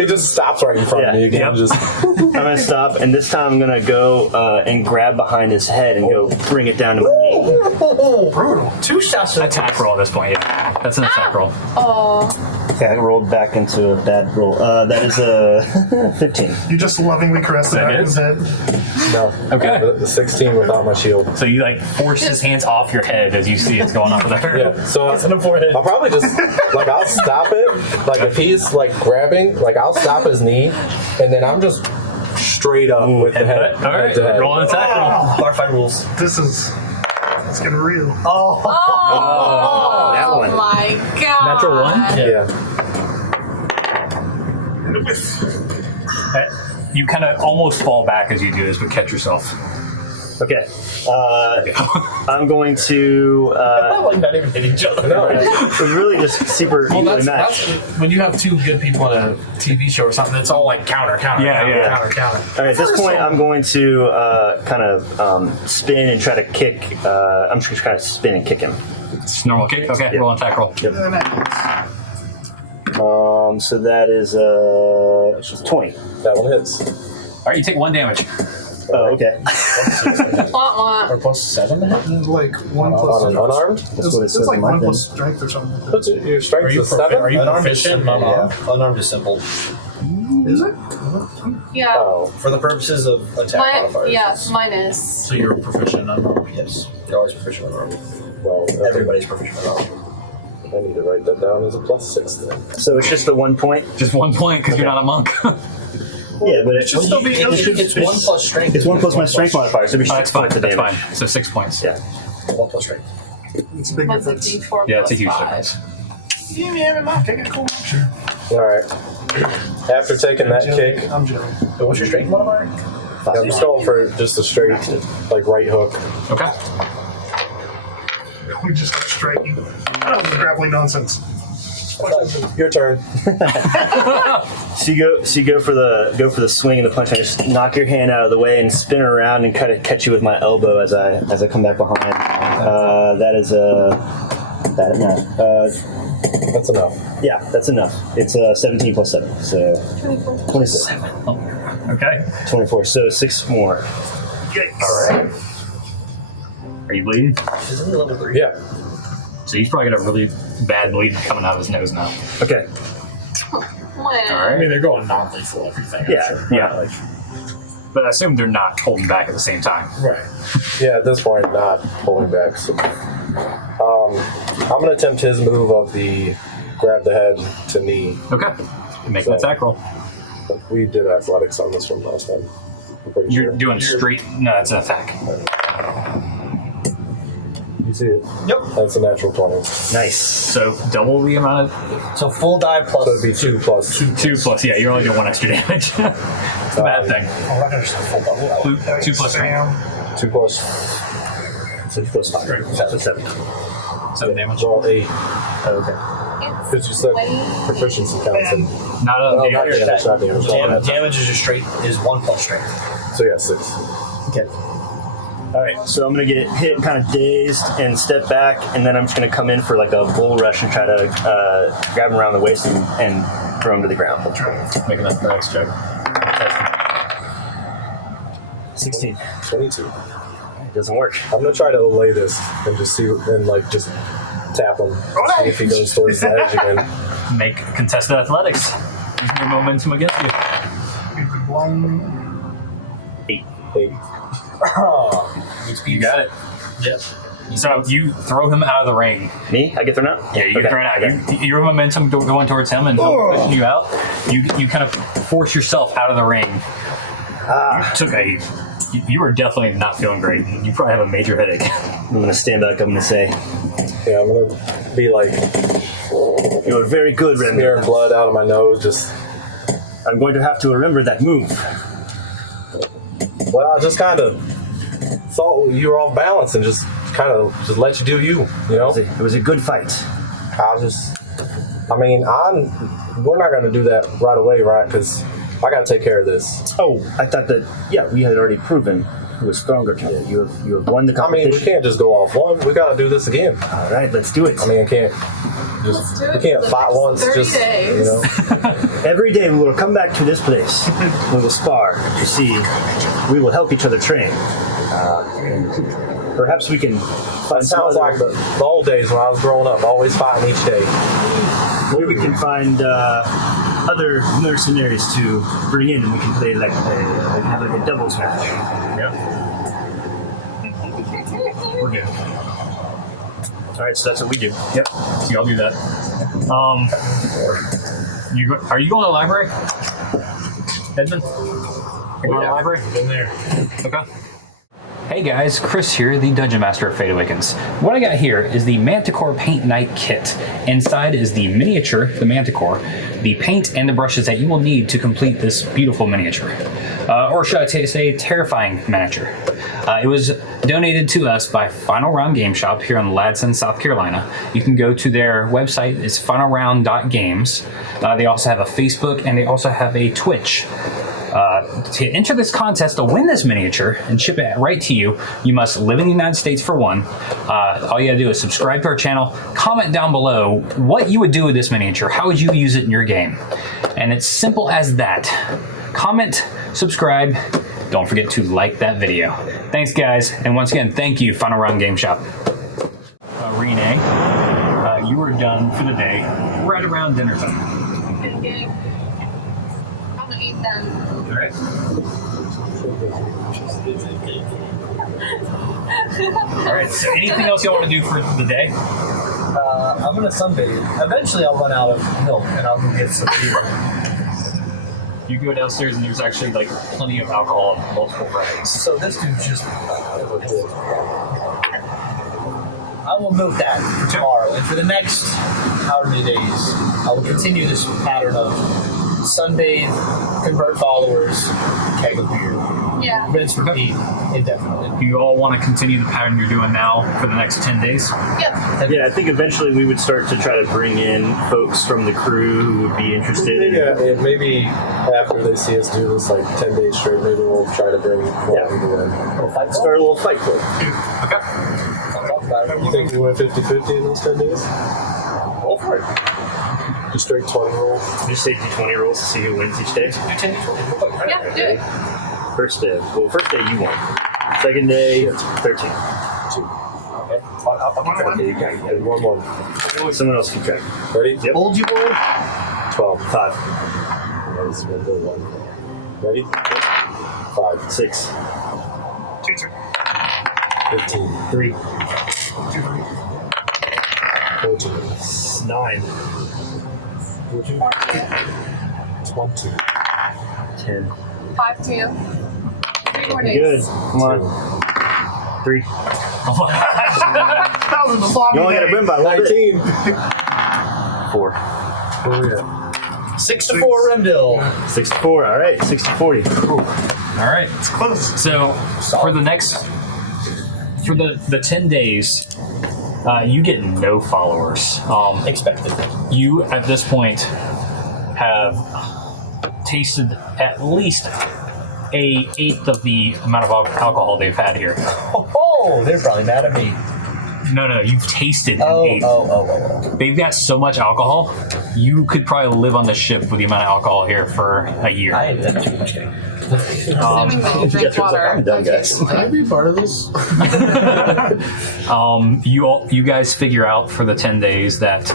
He just stops right in front of me again. Just I'm gonna stop, and this time I'm gonna go and grab behind his head and go bring it down to my knee. Brutal. 2 shots to the Attack roll at this point, yeah. That's an attack roll. Oh. Yeah, I rolled back into a bad roll. That is a 15. You just lovingly caress the That back of his head. no. Okay. The 16 without my shield. So you like force his hands off your head as you see it's going off of there. Yeah. So on the forehead. I'll probably just like I'll stop it. Like if he's like grabbing, like I'll stop his knee, and then I'm just straight up with the head. All right, head to head. roll an attack roll. Barfight rules. It's getting real. Oh. That one. Oh my god. Natural 1? Yeah. You kind of almost fall back as you do this, but catch yourself. Okay. I'm going to like not even hit each other. No. really just super evenly that's matched. when you have 2 good people in a TV show or something. It's all like counter. All right, at this point, I'm going to kind of spin and try to kick. I'm just trying to spin and kick him. It's normal kick. Okay, roll an attack roll. So that is 20. That one hits. All right, you take 1 damage. Oh, okay. Wah-wah. Or +7 to hit? Like 1 plus. On an unarmed? That's what it It's says like in my 1 thing. plus strength or something. What's your strength? Is 7? Are you Unarmed is proficient? simple. Unarmed? Yeah. Unarmed is simple. Is it? Yeah. Oh. For the purposes of attack modifiers. Yes, minus. So you're proficient in unarmed. Yes. You're always proficient with unarmed. Well, Everybody's proficient with unarmed. I need to write that down as a +6 then. So it's just the 1 point? Just 1 point because you're not a monk. Yeah, but it Should still be. It's 1 plus strength. It's 1 plus my strength modifier, so it'd be 6 That's fine. points of That's damage. fine. So 6 points. Yeah. 1 plus strength. It's a big What's a difference. D4 Yeah, it's a plus huge 5? difference. Take a cool picture. All right. After taking that kick, I'm joking. So what's your strength modifier? I'm just going for just a straight, like right hook. Okay. We just start striking. I don't know, grappling nonsense. Your turn. So you go for the swing and the punch. I just knock your hand out of the way and spin around and kind of catch you with my elbow as I come back behind. That is That's enough. yeah, that's enough. It's 17 plus 7, so 24. Okay. 24. So 6 more. Yikes. All right. Are you bleeding? Isn't he level 3? Yeah. So he's probably got a really bad bleed coming out of his nose now. Okay. All I right. mean, they're going non-lethal everything. I'm Yeah. sure. Yeah. But I assume they're not holding back at the same time. Right. Yeah, at this point, not pulling back. So, I'm going to attempt his move of the grab the head to knee. Okay. Make an attack roll. We did athletics on this one last time. I'm pretty You're sure. doing straight. No, it's an attack. You see it? Yep. That's a natural 20. Nice. So double the amount of So full die plus. So it'd be 2 plus 2 plus. Yeah, you're only doing 1 extra damage. It's a bad thing. Oh, I understand full double. 2 plus 3. 2 plus. So 2 plus 5. So 7. 7 damage. Well, 8. Okay. Because you said proficiency counts. And, Not a oh, not damage. damage, not damage. Damage is your straight is 1 plus strength. So yeah, 6. Okay. All right, so I'm gonna get hit and kind of dazed and step back, and then I'm just gonna come in for like a bull rush and try to grab him around the waist and throw him to the ground. Make an athletics check. 16. 22. It doesn't work. I'm gonna try to lay this and just see, and like just tap him. See if he goes towards the edge again. Make contested athletics. Using your momentum against you. 8. 8. You got it. Yep. So you throw him out of the ring. Me? I get thrown out? Yeah, you get Okay. thrown out. Okay. Your momentum going towards him and him pushing you out. You kind of force yourself out of the ring. You took a. You were definitely not feeling great. You probably have a major headache. I'm gonna stand back. I'm gonna say, Yeah, I'm gonna be like "You are very good, Remy. smearing blood out of my nose. Just I'm going to have to remember that move." well, I just kind of thought you were off balance and just kind of just let you do you. You know, It was a good fight. we're not gonna do that right away, right? Because I gotta take care of this. Oh, I thought that, we had already proven who was stronger today. You have won the I competition. mean, we can't just go off one. We gotta do this again. All right, let's do it. I mean, I can't. Let's do it We can't for the fight next once. 30 Just days. you know. Every day we will come back to this place. We will spar to see. We will help each other train. And perhaps we can find. It sounds like the old days when I was growing up, always fighting each day. Maybe we can find other mercenaries to bring in, and we can play have like a doubles match. Yeah. We're good. All right, so that's what we do. Yep. So y'all do that. Are you going to the library, Edmund? You going to the library? In there. Okay. Hey guys, Chris here, the Dungeon Master of Fate Awakens. What I got here is the Manticore Paint Night Kit. Inside is the miniature, the Manticore, the paint and the brushes that you will need to complete this beautiful miniature. Or should I say, terrifying miniature. It was donated to us by Final Round Game Shop here in Ladson, South Carolina. You can go to their website, it's finalround.games. They also have a Facebook and they also have a Twitch. To enter this contest to win this miniature and ship it right to you, you must live in the United States for one. All you gotta do is subscribe to our channel, comment down below what you would do with this miniature, how would you use it in your game. And it's simple as that. Comment, subscribe, don't forget to like that video. Thanks guys, and once again, thank you Final Round Game Shop. Renee, you were done for the day right around dinner time. Okay. I'm gonna eat them. All right. All right. So, anything else you want to do for the day? I'm gonna sunbathe. Eventually, I'll run out of milk, and I'll go get some beer. You go downstairs, and there's actually like plenty of alcohol of multiple varieties. So this dude's just. I will milk that for tomorrow, and for the next however many days, I will continue this pattern of sunbathe, convert followers, keg of beer. Yeah. Rinse, repeat, indefinitely. Do you all want to continue the pattern you're doing now for the next 10 days? Yep. Yeah, I think eventually we would start to try to bring in folks from the crew who would be interested. Maybe after they see us do this like 10 days straight, maybe we'll try to bring more people in. Start a little fight club. Okay. I'll talk about it. You think we went 50-50 in those 10 days? Go for it. Just straight 20 rolls? Just say D20 rolls to see who wins each day. Yeah, do it. First day you won. Second day, 13. Okay. And 1-1. Someone else keep track. Ready? Yep. Old you boy? 12. 5, Nice. 1. Ready? 5. 6, 15. 3, 14. 9, 14. 20. 10. 5-2. 3 more days. Good. Come on. 3. That was a sloppy You only got to day. win by a little bit. 19. 4. Oh, yeah. 6-4 Remdil. 64. All right. 60-40. All right. It's close. So for the 10 days, you get no followers. Expected. You at this point have tasted at least a eighth of the amount of alcohol they've had here. Oh, they're probably mad at me. No, you've tasted Oh, an eighth. oh. They've got so much alcohol, you could probably live on the ship with the amount of alcohol here for a year. I ain't done too much kidding. Assuming that you drink water. I'm done, guys. Can I be part of this? You guys figure out for the 10 days that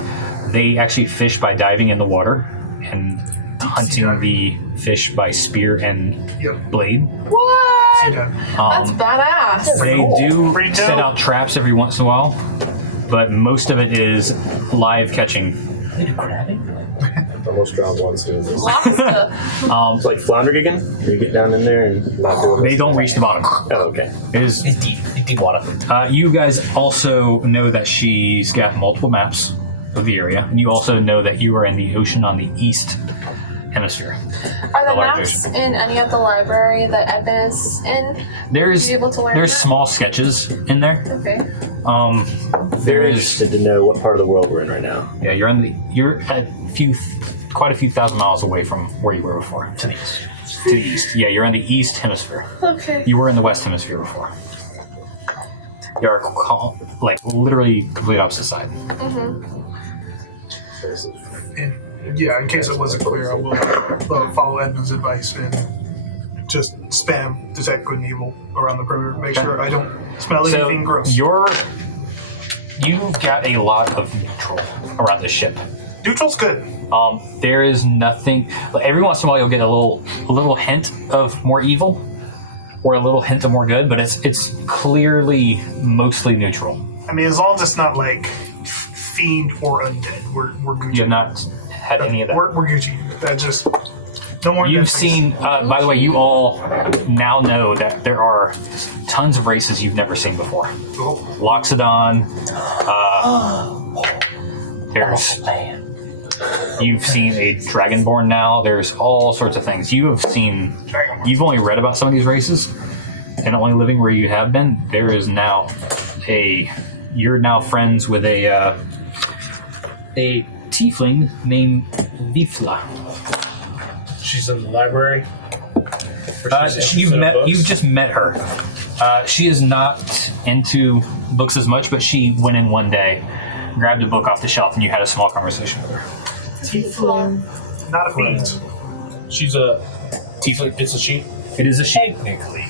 they actually fish by diving in the water and hunting the fish by spear and blade. What? Yeah. That's badass. They do Pretty set dope. out traps every once in a while, but most of it is live catching. They do crabbing? The most drowned ones doing this. Lobster. It's like flounder gigging. You get down in there and Not doing this. They don't reach the bottom. oh, okay. It is, It's deep water. you guys also know that she's got multiple maps of the area, and you also know that you are in the ocean on the east hemisphere. Are the large maps ocean. in any of the library that Edmund is in? There's Are you able to learn there's that? small sketches in there. Okay. There Very is interested to know what part of the world we're in right now. yeah you're a few quite a few thousand miles away from where you were before. To the east. To the east. Yeah, you're in the east hemisphere. Okay. You were in the west hemisphere before. You are like literally complete opposite side. And yeah, in case it wasn't clear, I will follow Edmund's advice and just spam detect good and evil around the perimeter. Make sure I don't smell anything gross. You've got a lot of neutral around the ship. Neutral's good. There is nothing. Like, every once in a while, you'll get a little hint of more evil, or a little hint of more good, but it's clearly mostly neutral. I mean, as long as it's not like fiend or undead, we're Gucci. You have not had any of that. We're Gucci. That just no more. You've seen. By the way, you all now know that there are tons of races you've never seen before. Oh. Loxodon. There's. You've seen a Dragonborn now. There's all sorts of things. You've only read about some of these races, and only living where you have been. There is now you're now friends with a tiefling named Vifla. She's in the library. You've just met her. She is not into books as much, but she went in one day, grabbed a book off the shelf, and you had a small conversation with her. Tiefling, not a fiend. She's a tiefling. It's a she. It is a she. Technically.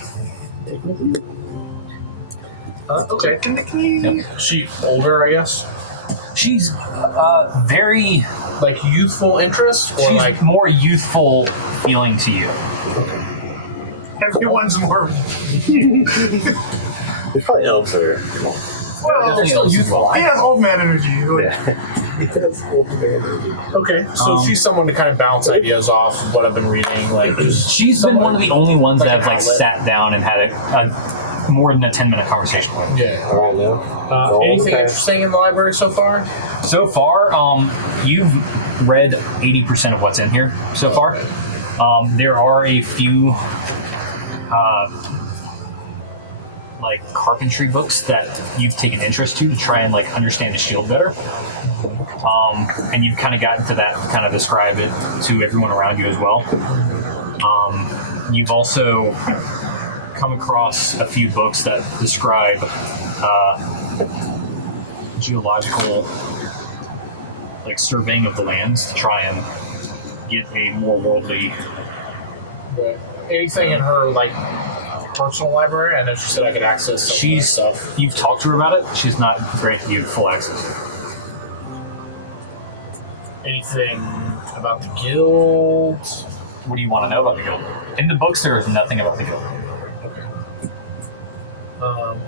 Okay. Yep. She older, I guess. She's very like youthful interest, or she's like more youthful feeling to you. Everyone's more. There's probably elves there. Well, they're still youthful. He has old man energy. Okay, so she's someone to kind of bounce ideas off of what I've been reading. Like, she's been one of the only ones that have like outlet. sat down and had a more than a 10-minute conversation with her. Yeah. All right, now. Anything interesting in the library so far? So far, you've read 80% of what's in here so far. There are a few like carpentry books that you've taken interest to try and like understand the shield better. And you've kind of gotten to that, kind of describe it to everyone around you as well. You've also come across a few books that describe geological, like surveying of the lands to try and get a more worldly. Anything in her like personal library? I know she said I could access some of that stuff. You've talked to her about it. She's not granted you full access. Anything about the guild? What do you want to know about the guild? In the books, there is nothing about the guild. Okay.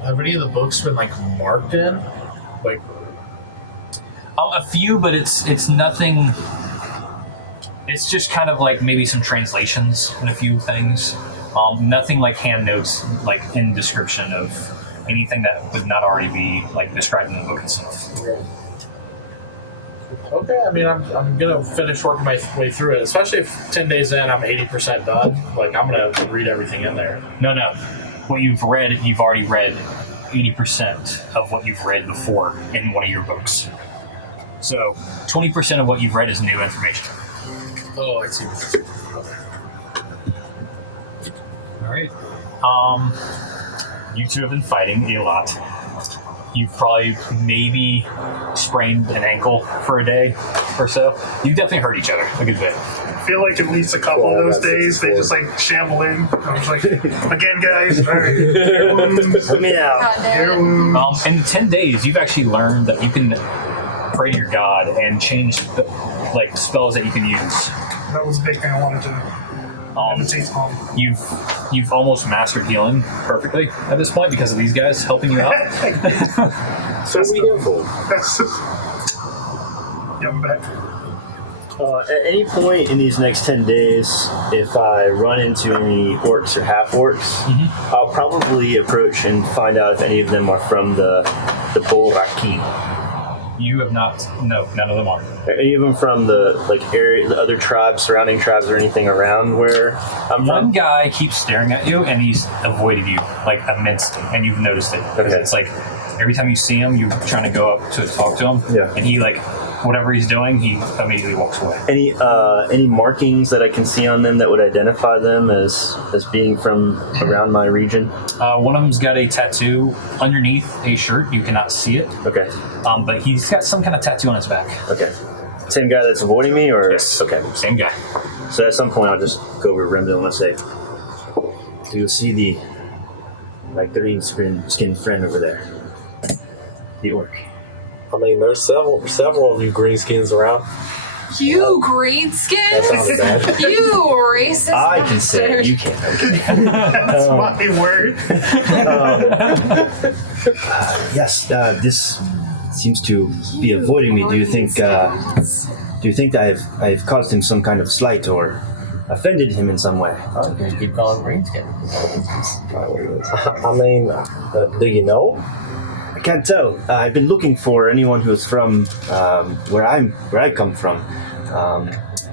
Have any of the books been like marked in? Like a few, but it's nothing. It's just kind of like maybe some translations and a few things. Nothing like hand notes, like in description of anything that would not already be like described in the book itself. Okay, I mean, I'm gonna finish working my way through it, especially if 10 days in I'm 80% done. Like, I'm gonna read everything in there. No. What you've read, you've already read 80% of what you've read before in one of your books. So 20% of what you've read is new information. Oh, I see. All right. You two have been fighting a lot. You've probably maybe sprained an ankle for a day or so. You've definitely hurt each other a good bit. I feel like at least a couple of those days they just like shamble in. I was like, again, guys, all right, air wounds. Let me out. Air wounds. In 10 days, you've actually learned that you can pray to your god and change like spells that you can use. That was a big thing I wanted to imitate home. You've almost mastered healing perfectly at this point because of these guys helping you out. So we careful. Yeah, I'm back. At any point in these next 10 days, if I run into any orcs or half-orcs, I'll probably approach and find out if any of them are from the Boraki. You have not. No, none of them are. Are any of them from the area, the other tribes, surrounding tribes, or anything around where I'm One from? guy keeps staring at you, and he's avoided you like immensely, and you've noticed it because Okay. it's like every time you see him, you're trying to go up to talk to him, Yeah. and he like whatever he's doing, he immediately walks away. Any markings that I can see on them that would identify them as being from around my region? One of them's got a tattoo underneath a shirt. You cannot see it. Okay. But he's got some kind of tattoo on his back. Okay. Same guy that's avoiding me, or Yes. Okay. Same guy. So at some point, I'll just go over to Remdil and say, "Do you see my green skin friend over there? The orc." I mean, there's several of you greenskins around. You greenskins! That sounded bad. You racist I can say it. bastard. You can't. That's my word. Yes. This seems to be avoiding me. Do you think I've caused him some kind of slight or offended him in some way? Oh, you can keep calling greenskin. I mean, do you know? I can't tell. I've been looking for anyone who is from where I come from,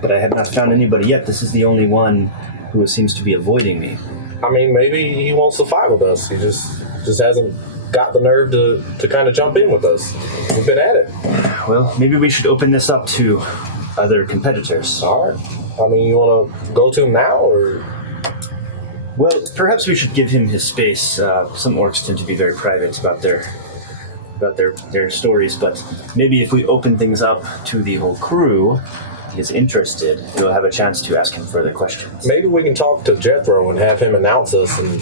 but I have not found anybody yet. This is the only one who seems to be avoiding me. I mean, maybe he wants to fight with us. He just hasn't got the nerve to kind of jump in with us. We've been at it. Well, maybe we should open this up to other competitors. All right. I mean, you want to go to him now, or? Well, perhaps we should give him his space. Some orcs tend to be very private about their stories, but maybe if we open things up to the whole crew, if he is interested, we'll have a chance to ask him further questions. Maybe we can talk to Jethro and have him announce us and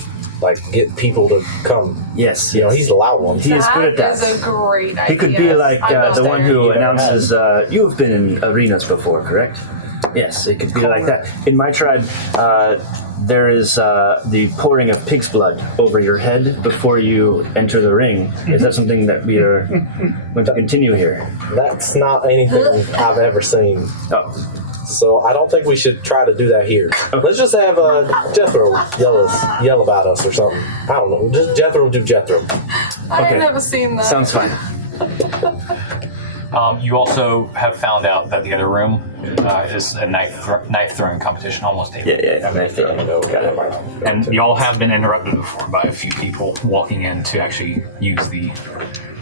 get people to come. Yes, You know, he's the loud one. He is good at that. That is a great idea. He could be like I'm the one there. who announces, you have been in arenas before, correct? Yes, it could be like that. In my tribe, there is the pouring of pig's blood over your head before you enter the ring. Is that something that we are going to continue here? That's not anything I've ever seen. Oh, So I don't think we should try to do that here. Let's just have Jethro yell about us or something. I don't know. Just Jethro do Jethro. I've Okay. never seen that. sounds fine. You also have found out that the other room is a knife throwing competition almost daily. Yeah. Got it. And y'all have been interrupted before by a few people walking in to actually use the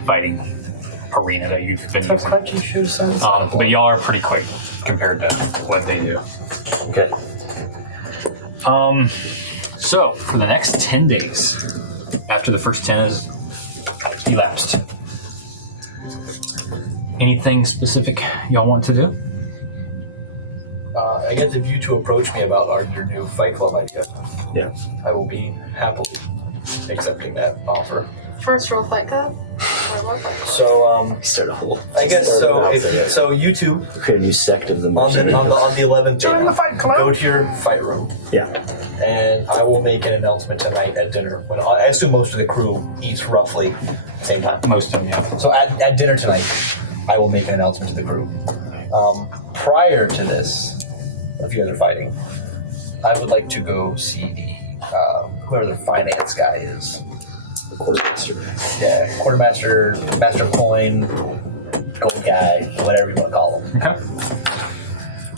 fighting arena that you've been using. But y'all are pretty quick compared to what they do. Okay. So for the next 10 days, after the first 10 is elapsed, anything specific y'all want to do? I guess if you two approach me about your new Fight Club idea, Yeah. I will be happily accepting that offer. First roll fight cup. I love that. So, Start a whole. I guess so. Outfit. So you two Create a new sect of them. on the 11th Join the fight club. go to your fight room, Yeah. and I will make an announcement tonight at dinner. When I assume most of the crew eats roughly the same time. Most of them, yeah. So at dinner tonight, I will make an announcement to the crew. Prior to this, if you guys are fighting, I would like to go see the whoever the finance guy is. Quartermaster. Yeah, quartermaster, master of coin, gold guy, whatever you want to call him. Okay.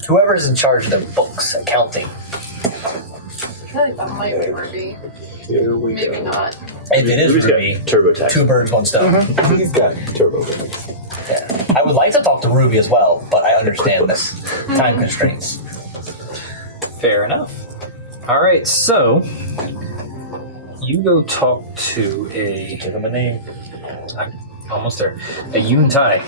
Whoever is in charge of their books, accounting. I feel like that might be Ruby. Here we Maybe go. not. If it is Ruby's got Ruby, TurboTax. two birds, one stone. He's got turbo. Yeah. I would like to talk to Ruby as well, but I understand that time constraints. Fair enough. All right, so you go talk to Give him a name. I'm almost there. A Yuntai.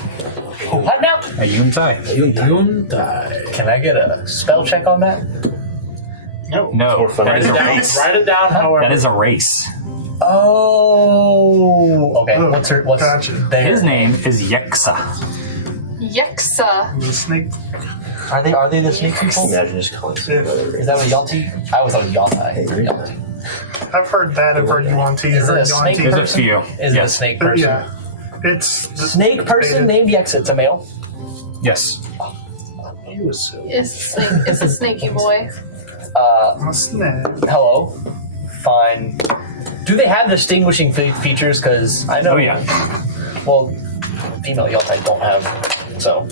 What now? A Yuntai. Can I get a spell check on that? No, more fun. that is a race. Write it down, however. That is a race. Oh. Okay. Oh, What's gotcha. their His name is Yexa. Yexa. The snake. Are they the snake people? Imagine just calling Yeah. Is that what Yonti? I always thought it was Yonti. Yonti. I've heard that. I've heard Yuan-Ti. Is it a snake There's a person? few. Is it a Yes. snake person? Yeah. It's Snake person named Yexa. It's a male. Yes. It's a snaky boy. a snake. Hello. Fine. Do they have distinguishing features? Because I know. Oh yeah. Well, female Yonti don't have. So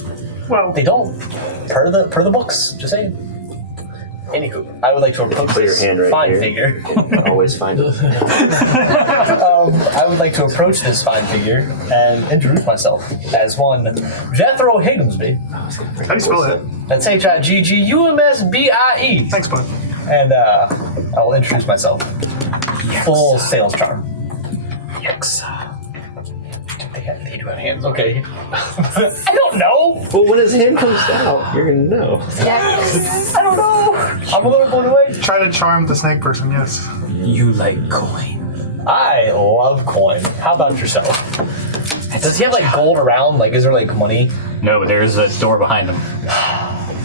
Well, they don't. Per the books. Just saying. Anywho, I would like to approach Put your this hand right fine here. figure. Always find it. I would like to approach this fine figure and introduce myself as one Jethro Higginsby. How do you spell that? That's HIGGUMSBIE. Thanks, bud. And I will introduce myself. Full sales charm. Yes. They do have hands. Okay. I don't know. Well, when his hand comes out, you're gonna know. Yes. I don't know. I'm a little blown away. Try to charm the snake person, yes. You like coin. I love coin. How about yourself? Does he have like gold around? Like, is there like money? No, there's a door behind him.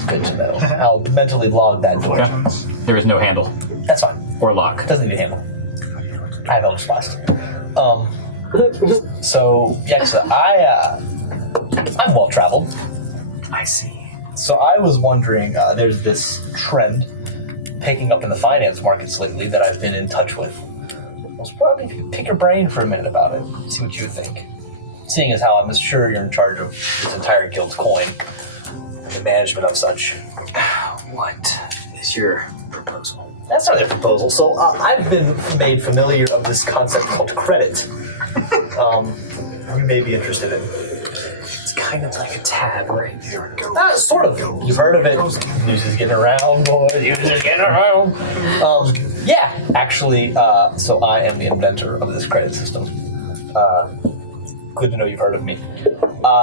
Good to know. I'll mentally log that door. Yeah. There is no handle That's fine. or lock. Doesn't need a handle. I have Eldritch Blast. So Yexa, I'm well traveled. I see. So I was wondering, there's this trend picking up in the finance markets lately that I've been in touch with. I was probably pick your brain for a minute about it, see what you think. Seeing as how I'm sure you're in charge of this entire guild's coin and the management of such. What is your proposal? That's not a proposal. So I've been made familiar of this concept called credit. You may be interested in. It's kind of like a tab, right? Sort of. You've heard of it. News is getting around, boys. News is getting around. Yeah, actually, so I am the inventor of this credit system. Good to know you've heard of me.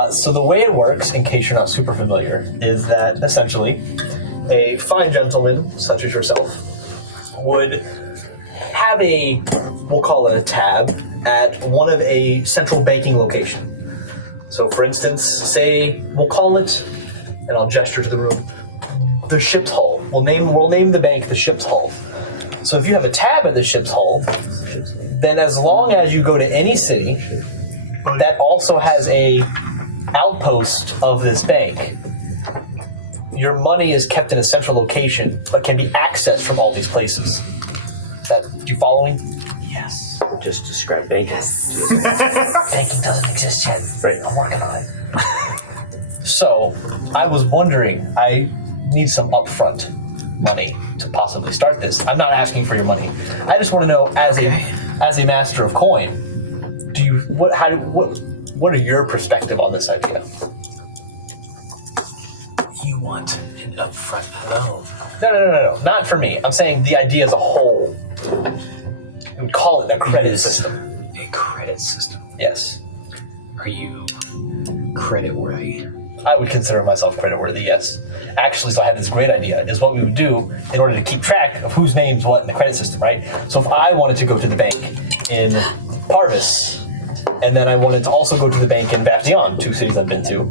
So the way it works, in case you're not super familiar, is that essentially a fine gentleman such as yourself would have we'll call it a tab, at one of a central banking location. So for instance, say, we'll call it, and I'll gesture to the room, the ship's hull. We'll name the bank the ship's hull. So if you have a tab at the ship's hull, then as long as you go to any city that also has a outpost of this bank, your money is kept in a central location, but can be accessed from all these places. You following? Yes. Just describe banking. Banking doesn't exist yet. Right. I'm working on it. So, I was wondering, I need some upfront money to possibly start this. I'm not asking for your money. I just want to know, as a master of coin, what are your perspective on this idea? You want an upfront loan. No. Not for me. I'm saying the idea as a whole. We would call it a credit system. A credit system. Yes. Are you credit worthy? I would consider myself credit worthy, yes. Actually, so I had this great idea, is what we would do in order to keep track of whose name's what in the credit system, right? So if I wanted to go to the bank in Parvis, and then I wanted to also go to the bank in Bastion, 2 cities I've been to,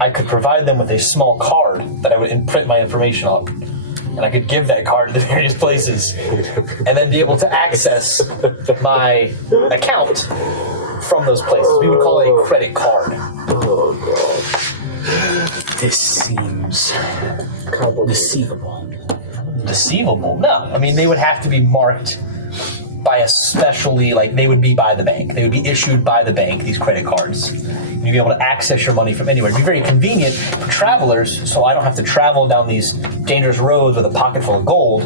I could provide them with a small card that I would imprint my information on. And I could give that card to the various places and then be able to access my account from those places. We would call it a credit card. Oh, God. This seems deceivable. Deceivable? No. I mean, they would have to be marked by a specially, like, they would be by the bank. They would be issued by the bank, these credit cards. You'd be able to access your money from anywhere. It'd be very convenient for travelers, so I don't have to travel down these dangerous roads with a pocket full of gold.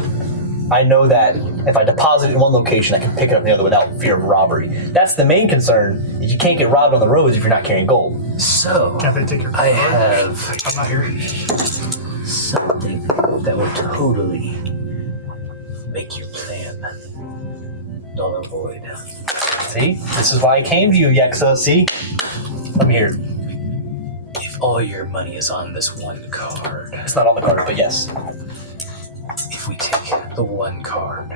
I know that if I deposit it in one location, I can pick it up in the other without fear of robbery. That's the main concern, is you can't get robbed on the roads if you're not carrying gold. So, Can't they take your I card? have I'm not here. something that would totally make your plan null and void. See? This is why I came to you, Yexa. See? Let me hear. If all your money is on this one card, It's not on the card, but yes. if we take the one card,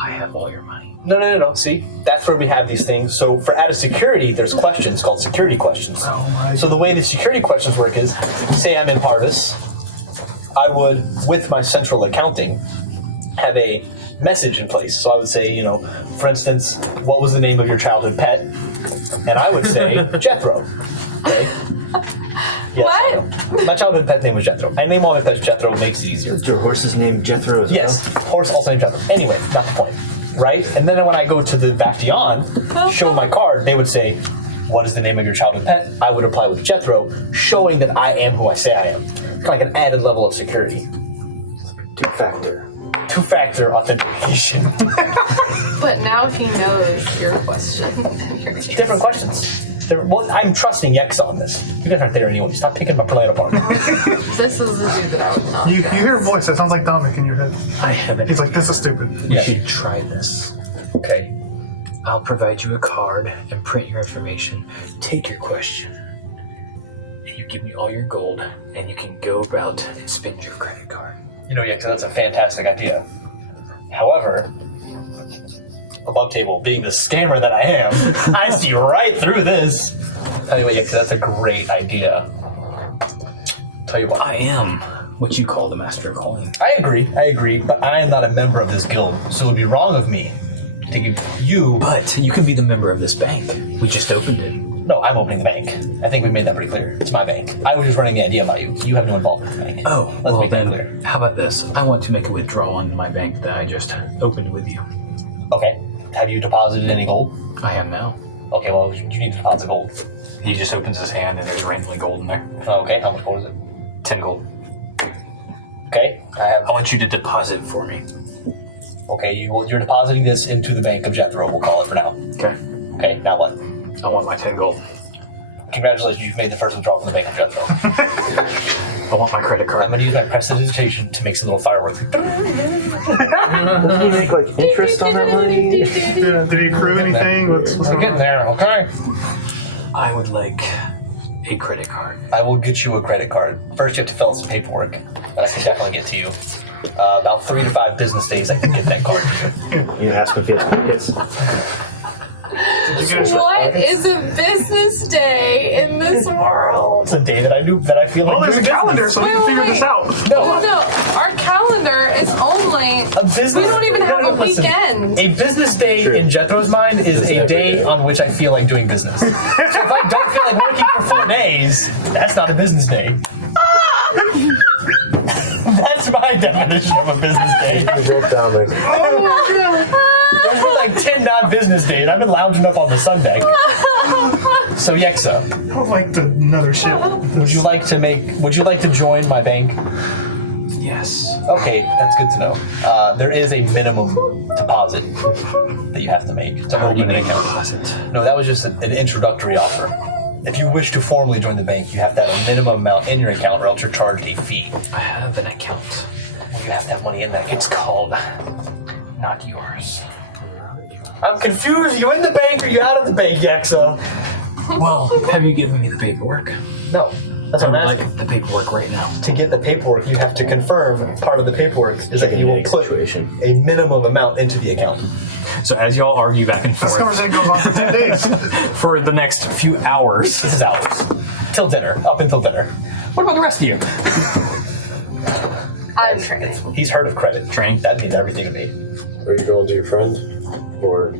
I have all your money. No. See? That's where we have these things. So for added security, there's questions called security questions. So the way the security questions work is, say I'm in Parvis, I would, with my central accounting, have a message in place. So I would say, for instance, what was the name of your childhood pet? And I would say Jethro. Okay? Yes, What? My childhood pet name was Jethro. I name all my pets Jethro, makes it easier. Is your horse's name Jethro as well? Yes, horse also named Jethro. Anyway, not the point, right? And then when I go to the Bastion, show my card, they would say, what is the name of your childhood pet? I would reply with Jethro, showing that I am who I say I am. Kind of like an added level of security. Two-factor authentication. But now he knows your question. Different questions. Well, I'm trusting Yexa on this. You guys aren't there anyway. Stop picking my plan apart. This is the dude that I would not. You hear a voice that sounds like Dominic in your head. I haven't. He's like, this is stupid. You should try this. Okay. I'll provide you a card and print your information. Take your question. And you give me all your gold, and you can go about and spend your credit card. You know, Yexa, that's a fantastic idea. However, above table, being the scammer that I am, I see right through this. Tell you what, Yexa, that's a great idea. Tell you what. I am what you call the master of coin. I agree, but I am not a member of this guild, so it would be wrong of me to give you... But you can be the member of this bank. We just opened it. No, I'm opening the bank. I think we made that pretty clear. It's my bank. I was just running the idea by you. You have no involvement in the bank. Oh, Let's well make that then, clear. how about this? I want to make a withdrawal into my bank that I just opened with you. Okay. Have you deposited any gold? I am now. Okay, well, you need to deposit gold. He just opens his hand and there's randomly gold in there. Okay, how much gold is it? 10 gold. Okay, I want you to deposit it for me. Okay, you're depositing this into the bank of Jethro, we'll call it for now. Okay. Okay, now what? I want my 10 gold. Congratulations, you've made the first withdrawal from the bank of Jethro. I want my credit card. I'm going to use my prestidigitation to make some little fireworks. Doesn't he make like interest on that money? Yeah, did he accrue anything? What's We're going getting on? there, okay? I would like a credit card. I will get you a credit card. First, you have to fill out some paperwork that I can definitely get to you. About 3 to 5 business days, I can get that card to you. You ask him if he has tickets. What is a business day in this world? It's a day that I feel like Well, there's a doing calendar, business. so we can figure this out. No, our calendar is only. A business, We don't even have a listen, weekend. A business day in Jethro's mind is a day on which I feel like doing business. So if I don't feel like working for 4 days, that's not a business day. That's my definition of a business day. You wrote down like, There's been like 10 non-business days. I've been lounging up on the sun deck. So Yexa, I would like another ship. would you like to join my bank? Yes. Okay, that's good to know. There is a minimum deposit that you have to make to open an account. Deposit. No, that was just an introductory offer. If you wish to formally join the bank, you have to have a minimum amount in your account or else you're charged a fee. I have an account. Well, you have to have money in that account. It's called Not Yours. I'm confused. You in the bank or you out of the bank, Yexa? Well, have you given me the paperwork? No. That's I what would I'm asking. like the paperwork right now. To get the paperwork, you have to confirm part of the paperwork is that you will put Situation. a minimum amount into the account. So as y'all argue back and This forth conversation goes on for 10 days. for the next few hours. This is hours. Till dinner. Up until dinner. What about the rest of you? I'm training. He's heard of credit. Training? That means everything to me. are you going to your friend? Or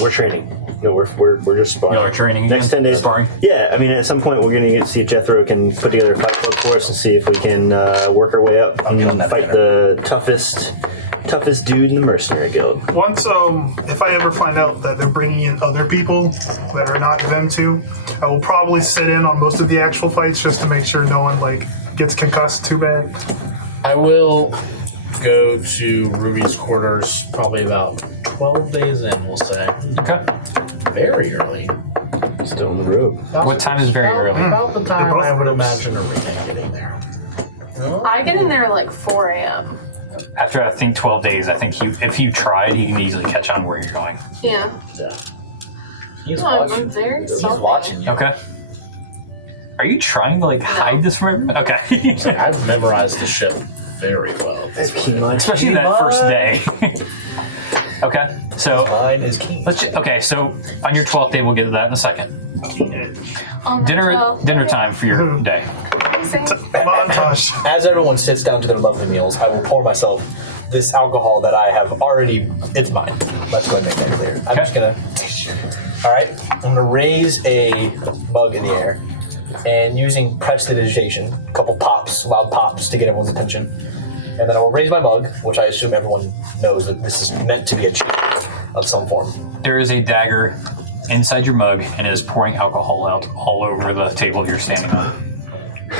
We're training. No, we're just sparring. Y'all are training Next again? 10 days. Sparring? Yeah, I mean, at some point we're going to get to see if Jethro can put together a fight club for us and see if we can work our way up get on and that fight the toughest dude in the mercenary guild. Once, if I ever find out that they're bringing in other people that are not them two, I will probably sit in on most of the actual fights just to make sure no one gets concussed too bad. I will go to Ruby's quarters probably about 12 days in, we'll say. Okay. Very early. Still in the room. What time is very early? About the time both I would groups. imagine Arena getting there. I get in there like 4 a.m. After I think 12 days, I think if you tried, he can easily catch on where you're going. Yeah. He's No, I'm watching. very He's stealthy. watching you. Okay. Are you trying to hide this from everyone? Okay. I've memorized the ship very well. Especially that first day. Okay. So Mine is keen. okay. So on your 12th day, we'll get to that in a second. On the Dinner 12th time for your day. Montage. As everyone sits down to their lovely meals, I will pour myself this alcohol that I have already. It's mine. Let's go ahead and make that clear. I'm just gonna. All right. I'm gonna raise a mug in the air, and using prestidigitation, a couple pops, loud pops to get everyone's attention, and then I will raise my mug, which I assume everyone knows that this is meant to be a cheat of some form. There is a dagger inside your mug, and it is pouring alcohol out all over the table you're standing on.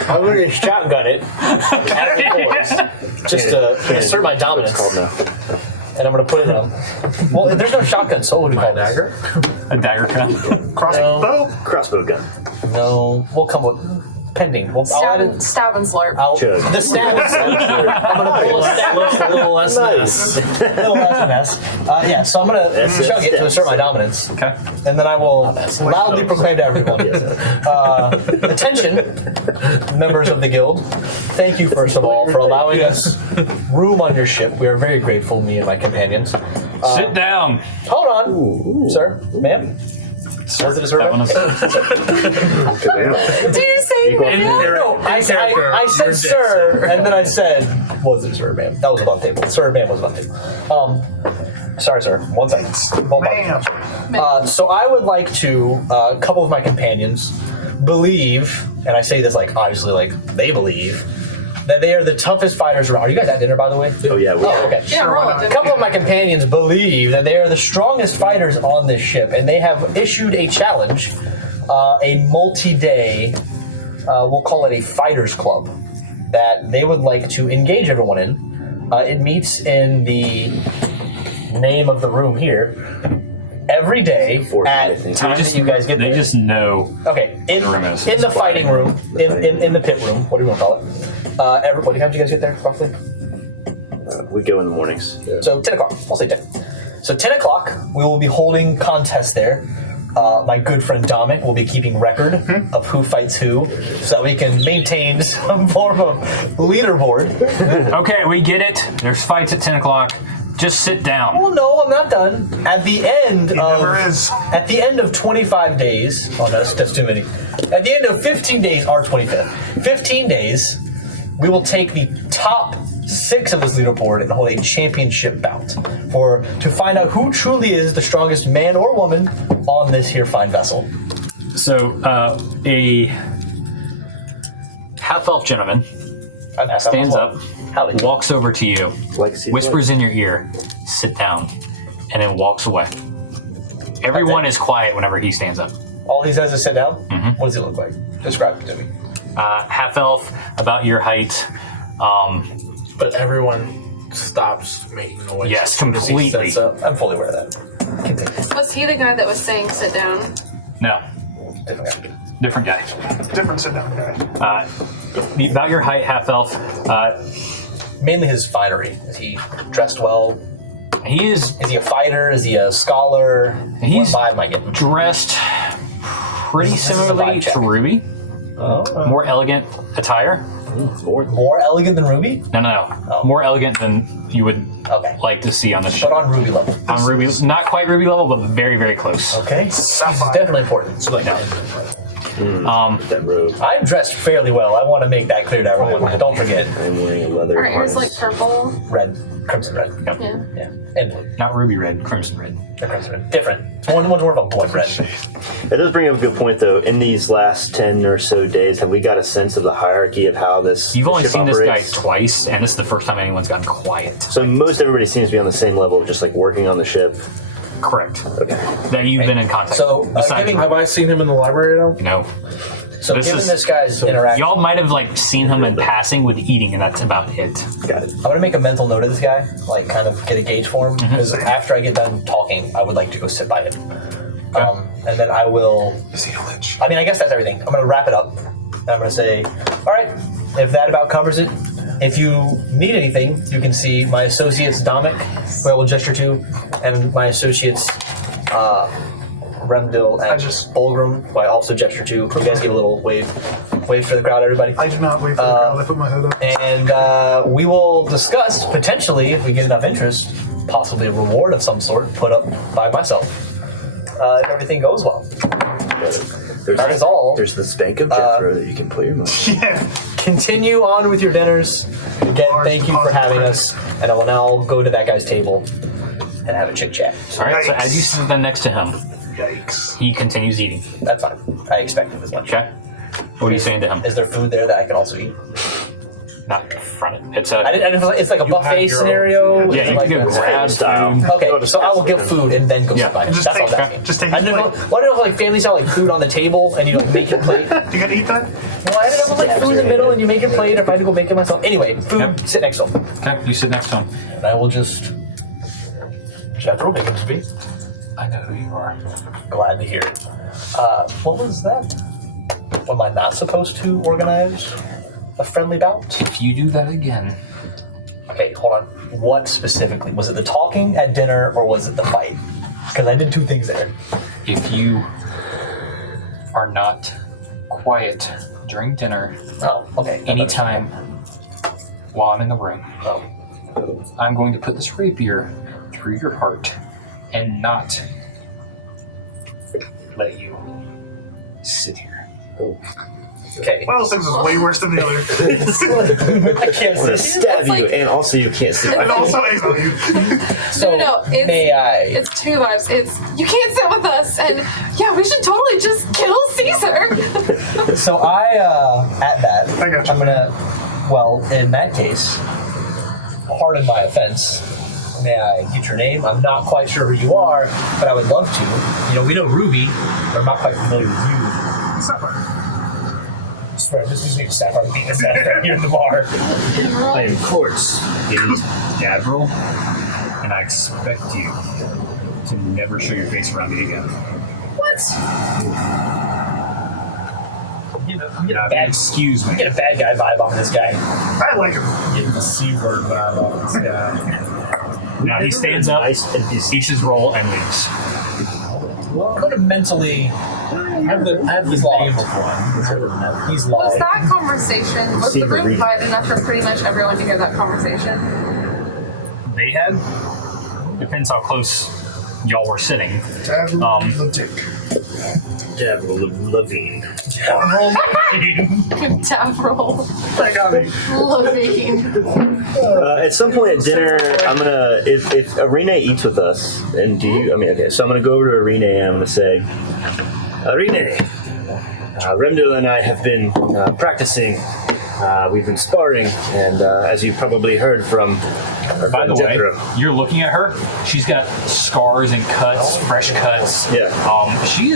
I'm going to shotgun it at the boys, just to assert my dominance. It's called now. And I'm going to put it in. Well, if there's no shotgun, so what do we call Dagger? A dagger gun. Crossbow gun. No, we'll come with pending. I'll add it. Stab and slurp. Chug. The stab and slurp. I'm going to pull a stab and slurp. A little less Nice. Little less. Yeah, so I'm going to chug it to assert my dominance. Okay. And then I will loudly proclaim to everyone. Attention, members of the guild. Thank you, first of all, for allowing us room on your ship. We are very grateful, me and my companions. Sit down. Hold on, sir, ma'am. Was it a That one is- Did you say ma'am? No, I said sir, and then I said, was it sir, ma'am? That was above table. Sir, ma'am was above table. Sorry, sir. 1 second. Ma'am. So I would like to, a couple of my companions believe, and I say this like, obviously, like, they believe, that they are the toughest fighters around. Are you guys at dinner, by the way? Oh, yeah. We are. Okay. Yeah, we're all at A dinner. couple of my companions believe that they are the strongest fighters on this ship, and they have issued a challenge, a multi-day, we'll call it a fighters club, that they would like to engage everyone in. It meets in the name of the room here every day at time that you guys get They there. just know. Okay, in The room is. the fighting room, in the pit room, what do you want to call it? What time do you guys get there, roughly? We go in the mornings. So 10 o'clock, I'll say 10. So 10 o'clock, we will be holding contests there. My good friend Dominic will be keeping record of who fights who, so that we can maintain some form of leaderboard. Okay, we get it. There's fights at 10 o'clock. Just sit down. Well, no, I'm not done. At the end never is. At the end of 25 days, oh, that's too many. At the end of 15 days, our 25th, 15 days, we will take the top 6 of this leaderboard and hold a championship bout to find out who truly is the strongest man or woman on this here fine vessel. So, a half-elf gentleman stands up, walks over to you, whispers in your ear, sit down, and then walks away. Everyone is quiet whenever he stands up. All he says is sit down? Mm-hmm. What does he look like? Describe it to me. Half-elf, about your height. But everyone stops making noise. Yes, as soon as he completely. sets up. I'm fully aware of that. Continue. Was he the guy that was saying sit down? No, different guy. Different sit down guy. About your height, half-elf. Mainly his finery. Is he dressed well? He is. Is he a fighter? Is he a scholar? He's what vibe am I getting? Dressed pretty This is a similarly vibe check. to Ruby. More elegant attire. More elegant than Ruby? No. Oh. More elegant than you would like to see on the ship. But on Ruby level. On Ruby, not quite Ruby level, but very, very close. Okay. This is definitely important. So That robe. I'm dressed fairly well. I want to make that clear to everyone. Don't forget. I'm wearing a leather Are yours harness. like purple? Red. Crimson red. Yep. Yeah. And blue. Not ruby red, crimson red. They're crimson red. Different. One's more of a blood red. It does bring up a good point, though. In these last 10 or so days, have we got a sense of the hierarchy of how this You've only ship seen operates? this guy twice, and this is the first time anyone's gotten quiet. So most everybody seems to be on the same level, just like working on the ship. Correct. Okay. That you've been in contact So, with. Besides Have I seen him in the library though? No. So This given is- this guy's interaction, Y'all might have like seen him in passing with eating, and that's about it. Got it. I'm going to make a mental note of this guy, like kind of get a gauge for him, because after I get done talking, I would like to go sit by him. And then I will... Is he a lich? I mean, I guess that's everything. I'm going to wrap it up. And I'm going to say, all right, if that about covers it, if you need anything, you can see my associates, Dominic, who I will gesture to, and my associates, Remdil and Bulgrim, who I also gesture to. You guys give a little wave. Wave for the crowd, everybody. I do not wave for the crowd. I put my hood up. And we will discuss, potentially, if we get enough interest, possibly a reward of some sort put up by myself. If everything goes well. That is all. There's the spank of Jethro that you can put your money. Yeah. Continue on with your dinners. Again, thank you for having us. And I will now go to that guy's table and have a chit chat. All right. So as you sit down next to him, Yikes. he continues eating. That's fine. I expected as much. Okay. What are you saying to him? Is there food there that I can also eat? Not front. It's a. I didn't know if it's like a buffet scenario. Yeah, you like can go grab style. food. Okay, so I will get food and then go sit by. Just That's take- all that means. just take I his don't know. plate. Well, I don't know if like family style, like food on the table and you like make your plate. You gotta eat that? Well, I don't know if like food in the middle and you make your plate, or if I had to go make it myself. Anyway, food, Yep. sit next to him. Okay, you sit next to him. And I will just chat through it to be. I know who you are. Glad to hear it. What was that? Am I not supposed to organize a friendly bout? If you do that again, Okay, hold on. What specifically? Was it the talking at dinner or was it the fight? Because I did two things there. if you are not quiet during dinner, Oh, okay. anytime while I'm in the room, Oh. I'm going to put this rapier through your heart and not let you sit here. Okay. One of those things is way worse than the other. I can't I'm gonna sit. stab It's you, like- and also you can't sit. And also exile you. So, No, it's- may I? It's two vibes. It's you can't sit with us, and yeah, we should totally just kill Caesar. So at that, I got you. I'm gonna, well, in that case, pardon my offense. May I get your name? I'm not quite sure who you are, but I would love to. You know, we know Ruby, but I'm not quite familiar with you. Sapphire. I swear, this is me Sapphire beating us out here in the bar. I am Quartz, Giddy's Davril, and I expect you to never show your face around me again. What? Excuse me. Get a bad guy vibe on this guy. I like him. Getting the C word vibe off this guy. Now he stands up, Nice NPC. eats his roll, and leaves. I'm gonna mentally. I have the He's name lost. of one. He's Was lost. that conversation? Was See the the room read. quiet enough for pretty much everyone to hear that conversation? They had. Depends how close y'all were sitting. The dick. Davril Levine. Davril. I got me. Levine. At some point at dinner, I'm gonna if Arena eats with us, and do you? I mean, okay. So I'm gonna go over to Arena and I'm gonna say, Arena, Remdil and I have been practicing. We've been sparring, and as you probably heard from. our By the friend way, Jethro. you're looking at her. She's got scars and cuts, fresh cuts. Yeah. She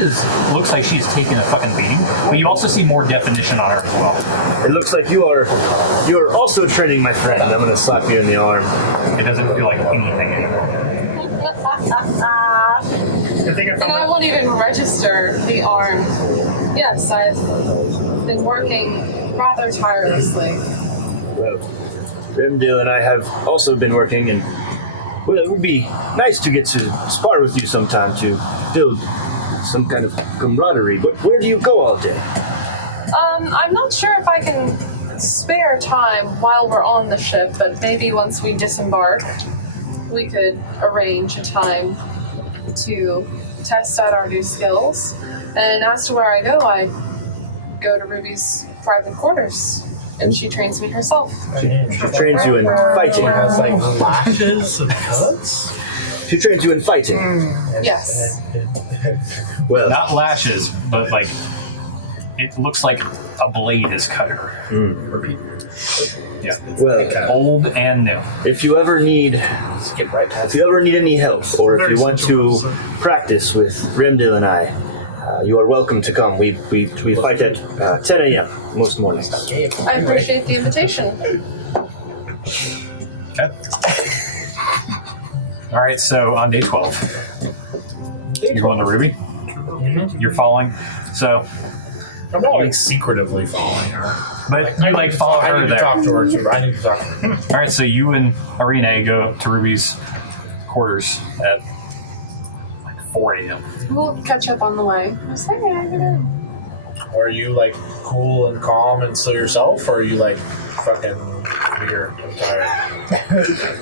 looks like she's taking a fucking beating, but you also see more definition on her as well. It looks like you are also training, my friend. I'm gonna slap you in the arm. It doesn't feel like anything anymore. I think I And found I that. won't even register the arm. Yes, I've been working rather tirelessly. Well, Remdil and I have also been working, and well, it would be nice to get to spar with you sometime to build some kind of camaraderie. But where do you go all day? I'm not sure if I can spare time while we're on the ship, but maybe once we disembark, we could arrange a time to test out our new skills. And as to where I go to Ruby's private quarters, and she trains me herself. She trains you in fighting. Has like lashes and cuts. She trains you in fighting. Yes. Well, Not lashes, but like it looks like a blade has cut her. Yeah. well, Old and new. if you ever need Skip right past. if you ever need any help, or if Very you want to sensual. practice with Remdil and I, you are welcome to come. We fight at 10 a.m. most mornings. I appreciate the invitation. Okay. All right. So on day 12, you're going to Ruby. You're following. So, I'm not like secretively following her. but you like follow I her need to there. talk to her too. I need to talk to her. All right. So you and Arena go to Ruby's quarters at like 4 a.m. We'll catch up on the way. Say, Are you like cool and calm and still yourself, or are you like fucking weird and tired?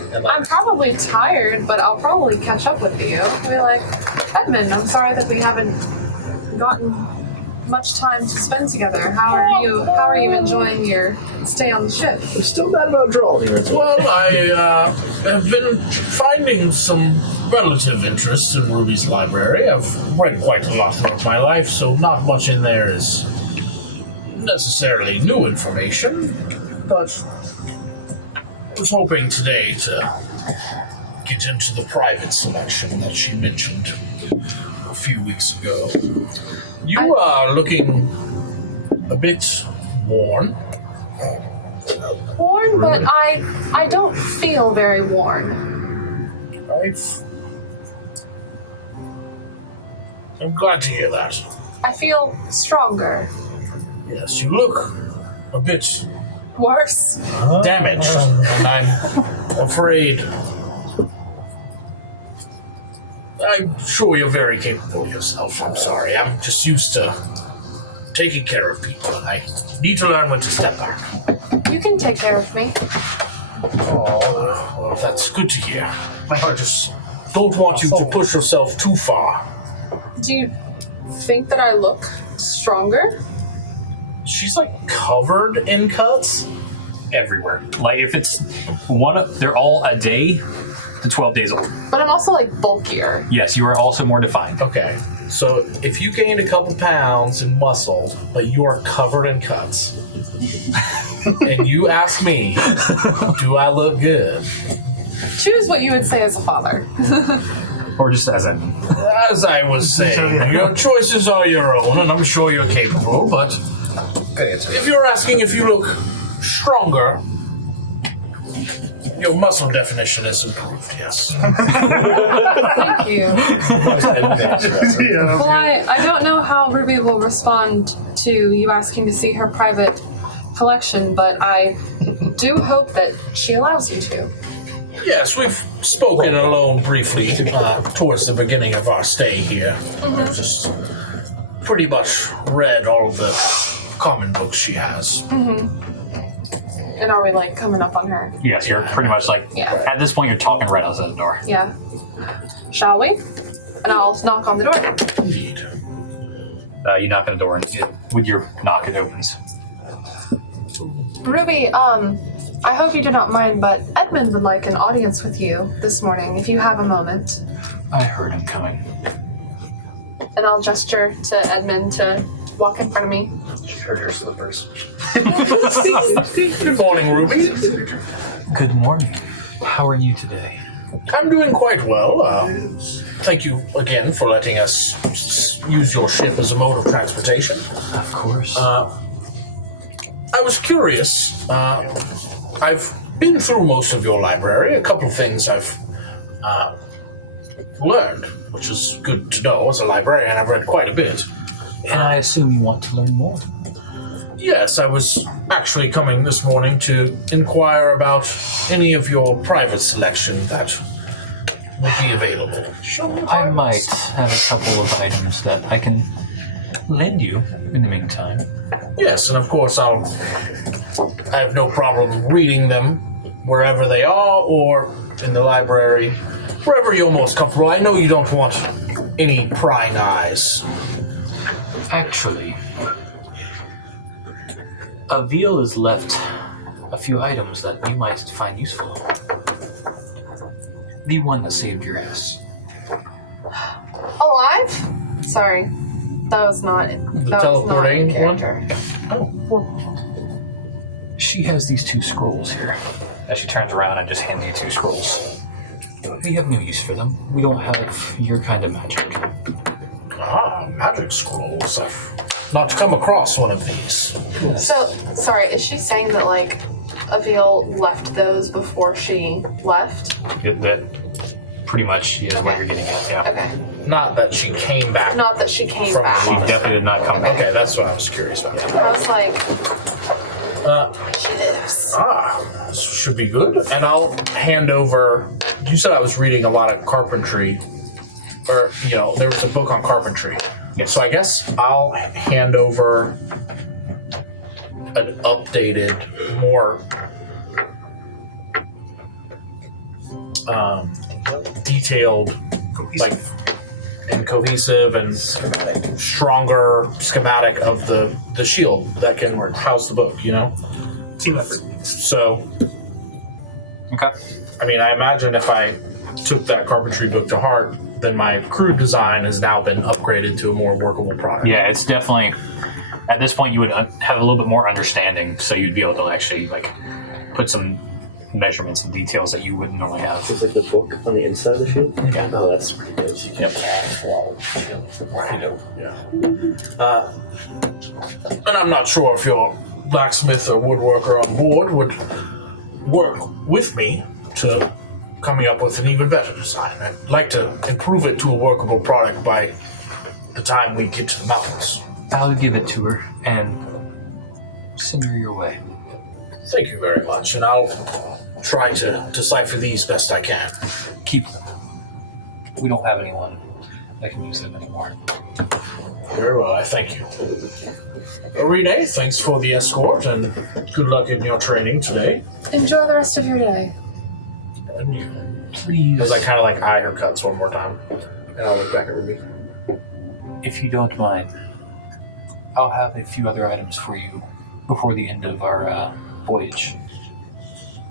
And I'm like, probably tired, but I'll probably catch up with you. I'll be like, Edmund, I'm sorry that we haven't gotten much time to spend together. How are you enjoying your stay on the ship? I'm still mad about drawing here. Well, I have been finding some relative interest in Ruby's library. I've read quite a lot throughout my life, so not much in there is necessarily new information, but was hoping today to get into the private selection that she mentioned a few weeks ago. You are looking a bit worn. Worn, but I don't feel very worn. I'm glad to hear that. I feel stronger. Yes, you look a bit Worse. damaged, and I'm afraid. I'm sure you're very capable yourself. I'm sorry. I'm just used to taking care of people, and I need to learn when to step back. You can take care of me. Oh, well, that's good to hear. I just don't want you to push yourself too far. Do you think that I look stronger? She's like covered in cuts. Everywhere. Like if it's they're all a day to 12 days old. But I'm also like bulkier. Yes, you are also more defined. Okay, so if you gained a couple pounds in muscle, but you are covered in cuts, and you ask me, do I look good? Choose what you would say as a father. Or just as a... As I was saying, your choices are your own, and I'm sure you're capable, but if you're asking if you look stronger, your muscle definition is improved, yes. Thank you. Well, I don't know how Ruby will respond to you asking to see her private collection, but I do hope that she allows you to. Yes, we've spoken alone briefly towards the beginning of our stay here. I've just pretty much read all of the common books she has. And are we like coming up on her? Yes, you're pretty much like... Yeah. At this point, you're talking right outside the door. Yeah. Shall we? And I'll knock on the door. Indeed. You knock on the door, and with your knock, it opens. Ruby, I hope you do not mind, but Edmund would like an audience with you this morning, if you have a moment. I heard him coming. And I'll gesture to Edmund to walk in front of me. She heard her slippers. Good morning, Ruby. Good morning. How are you today? I'm doing quite well. Thank you again for letting us use your ship as a mode of transportation. Of course. I was curious. I've been through most of your library. A couple of things I've learned, which is good to know. As a librarian, I've read quite a bit. And I assume you want to learn more. Yes, I was actually coming this morning to inquire about any of your private selection that would be available. I might have a couple of items that I can lend you in the meantime. Yes, and of course I have no problem reading them wherever they are or in the library, wherever you're most comfortable. I know you don't want any prying eyes. Actually, Avil has left a few items that you might find useful. The one that saved your ass. Alive? Sorry. That was not The teleporting one? She has these 2 scrolls here. As she turns around and just hands you 2 scrolls. We have no use for them. We don't have your kind of magic. Magic scrolls. I've not come across one of these. So, sorry, is she saying that, like, Avil left those before she left? That pretty much is what you're getting at, yeah. Okay. Not that she came back. Not that she came From back. She definitely did not come back. Okay, that's what I was curious about. I was like, she lives. This should be good. And I'll hand over. You said I was reading a lot of carpentry, or there was a book on carpentry. Yes. So I guess I'll hand over an updated, more detailed, and cohesive and stronger schematic of the shield that can house the book. Team effort. So. Okay. I mean, I imagine if I took that carpentry book to heart, then my crude design has now been upgraded to a more workable product. Yeah, it's definitely... At this point, you would have a little bit more understanding, so you'd be able to actually, put some measurements and details that you wouldn't normally have. It's like the book on the inside of the shield? Yeah. Oh, that's pretty good. Yep. And I'm not sure if your blacksmith or woodworker on board would work with me to coming up with an even better design. I'd like to improve it to a workable product by the time we get to the mountains. I'll give it to her and send her your way. Thank you very much, and I'll try to decipher these best I can. Keep them. We don't have anyone that can use them anymore. Very well, I thank you. Renee, thanks for the escort, and good luck in your training today. Enjoy the rest of your day. And you. Please. As I kind of like eye her cuts one more time, and I'll look back at Ruby. If you don't mind, I'll have a few other items for you before the end of our voyage.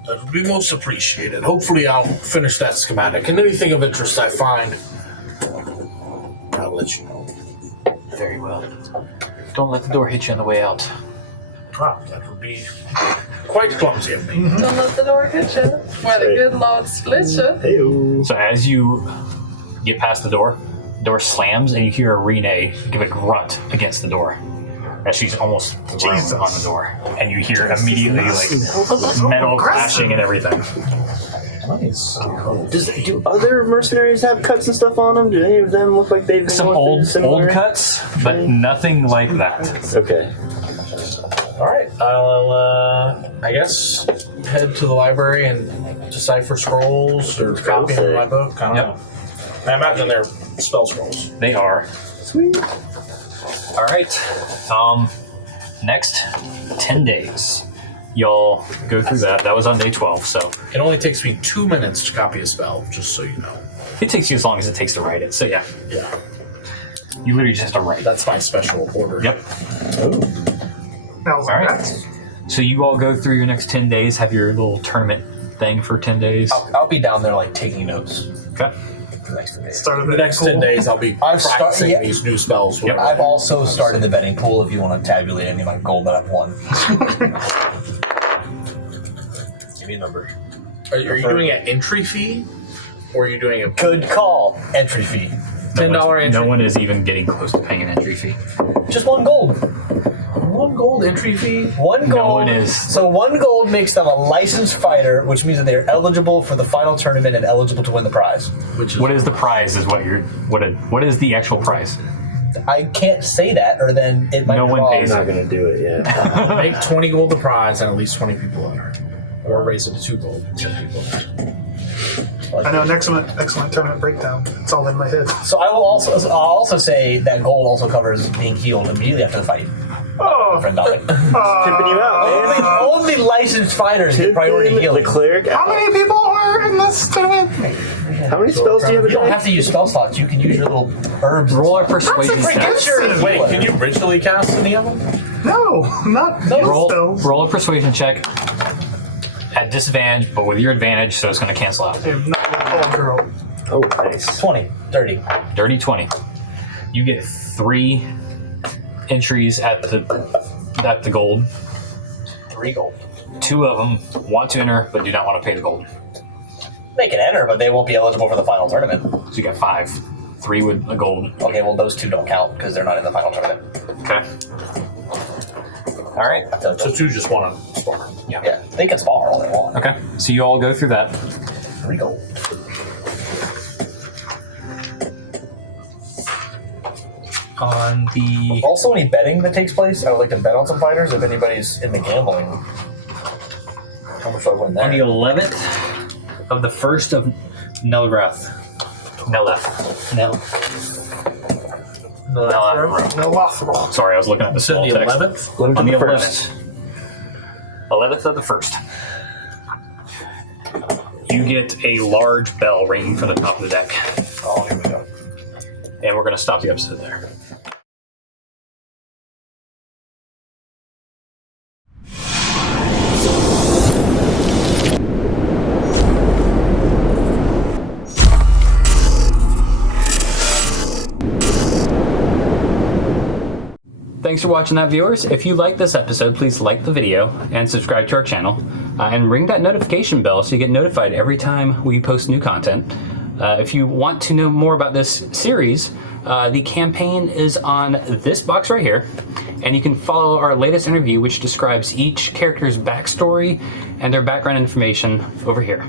That would be most appreciated. Hopefully I'll finish that schematic, and anything of interest I find, I'll let you know. Very well. Don't let the door hit you on the way out. Wow, that would be quite clumsy of me. Don't let the door hit you. Where the good Lord split you. Hey-o. So as you get past the door slams and you hear a Renee give a grunt against the door as she's almost thrown on the door. And you hear immediately like metal crashing and everything. Nice. Do other mercenaries have cuts and stuff on them? Do any of them look like they've been Some going through old similar? cuts, but nothing like that. Okay. Alright, I'll, I guess, head to the library and decipher scrolls or copy them in my book. I don't know. I imagine they're spell scrolls. They are. Sweet. All right. Next 10 days. Y'all go through that. That was on day 12, so. It only takes me 2 minutes to copy a spell, just so you know. It takes you as long as it takes to write it, so yeah. Yeah. You literally just have to write. That's my special order. Yep. Now, All right. So you all go through your next 10 days, have your little tournament thing for 10 days. I'll be down there like taking notes. Okay. For the next 10 days. Start of The next 10 days, I'll be practicing these new spells. Yep. I've also started the betting pool if you want to tabulate any of my gold that I've won. Give me a number. Are you doing an entry fee? Or are you doing a... Good call. Entry fee. $10 entry. No one is even getting close to paying an entry fee. Just 1 gold. 1 gold entry fee? 1 gold. No one is. So 1 gold makes them a licensed fighter, which means that they're eligible for the final tournament and eligible to win the prize. What is the prize? Is what is the actual prize? I can't say that, or then it might. No one pays I'm not going to do it yet. Make 20 gold the prize and at least 20 people enter. Or raise it to 2 gold and 10 people enter. I know an excellent tournament breakdown. It's all in my head. So I'll also say that gold also covers being healed immediately after the fight. Oh, Friend Dolly. Tipping you out. Only licensed fighters get priority Tipping healing. the cleric how out. many people are in this tournament? How many spells do you have a You don't day? have to use spell slots. You can use your little herbs. Roll a persuasion That's a check. freaking Wait, can you originally cast any of them? No, not spells. Roll a persuasion check at disadvantage, but with your advantage, so it's going to cancel out. I'm not gonna call a girl. Oh, nice. 20, 30. Dirty 20. You get 3 entries at the gold. 3 gold. 2 of them want to enter, but do not want to pay the gold. They can enter, but they won't be eligible for the final tournament. So you got 5. 3 with a gold. Okay, well those 2 don't count because they're not in the final tournament. Okay. All right. So 2 just want to spar. Yeah, they can spar all they want. Okay. So you all go through that. 3 gold. On the Also, any betting that takes place, I would like to bet on some fighters if anybody's into gambling. How much do I win there? on the 11th of the 1st of Nelrath. No, Sorry, I was looking at the So small the text. 11th? On the the 11th. 11th of the 1st. You get a large bell ringing from the top of the deck. Oh, here we go. And we're going to stop the episode there. Thanks for watching that, viewers. If you like this episode, please like the video and subscribe to our channel. And ring that notification bell so you get notified every time we post new content. If you want to know more about this series, the campaign is on this box right here. And you can follow our latest interview, which describes each character's backstory and their background information over here.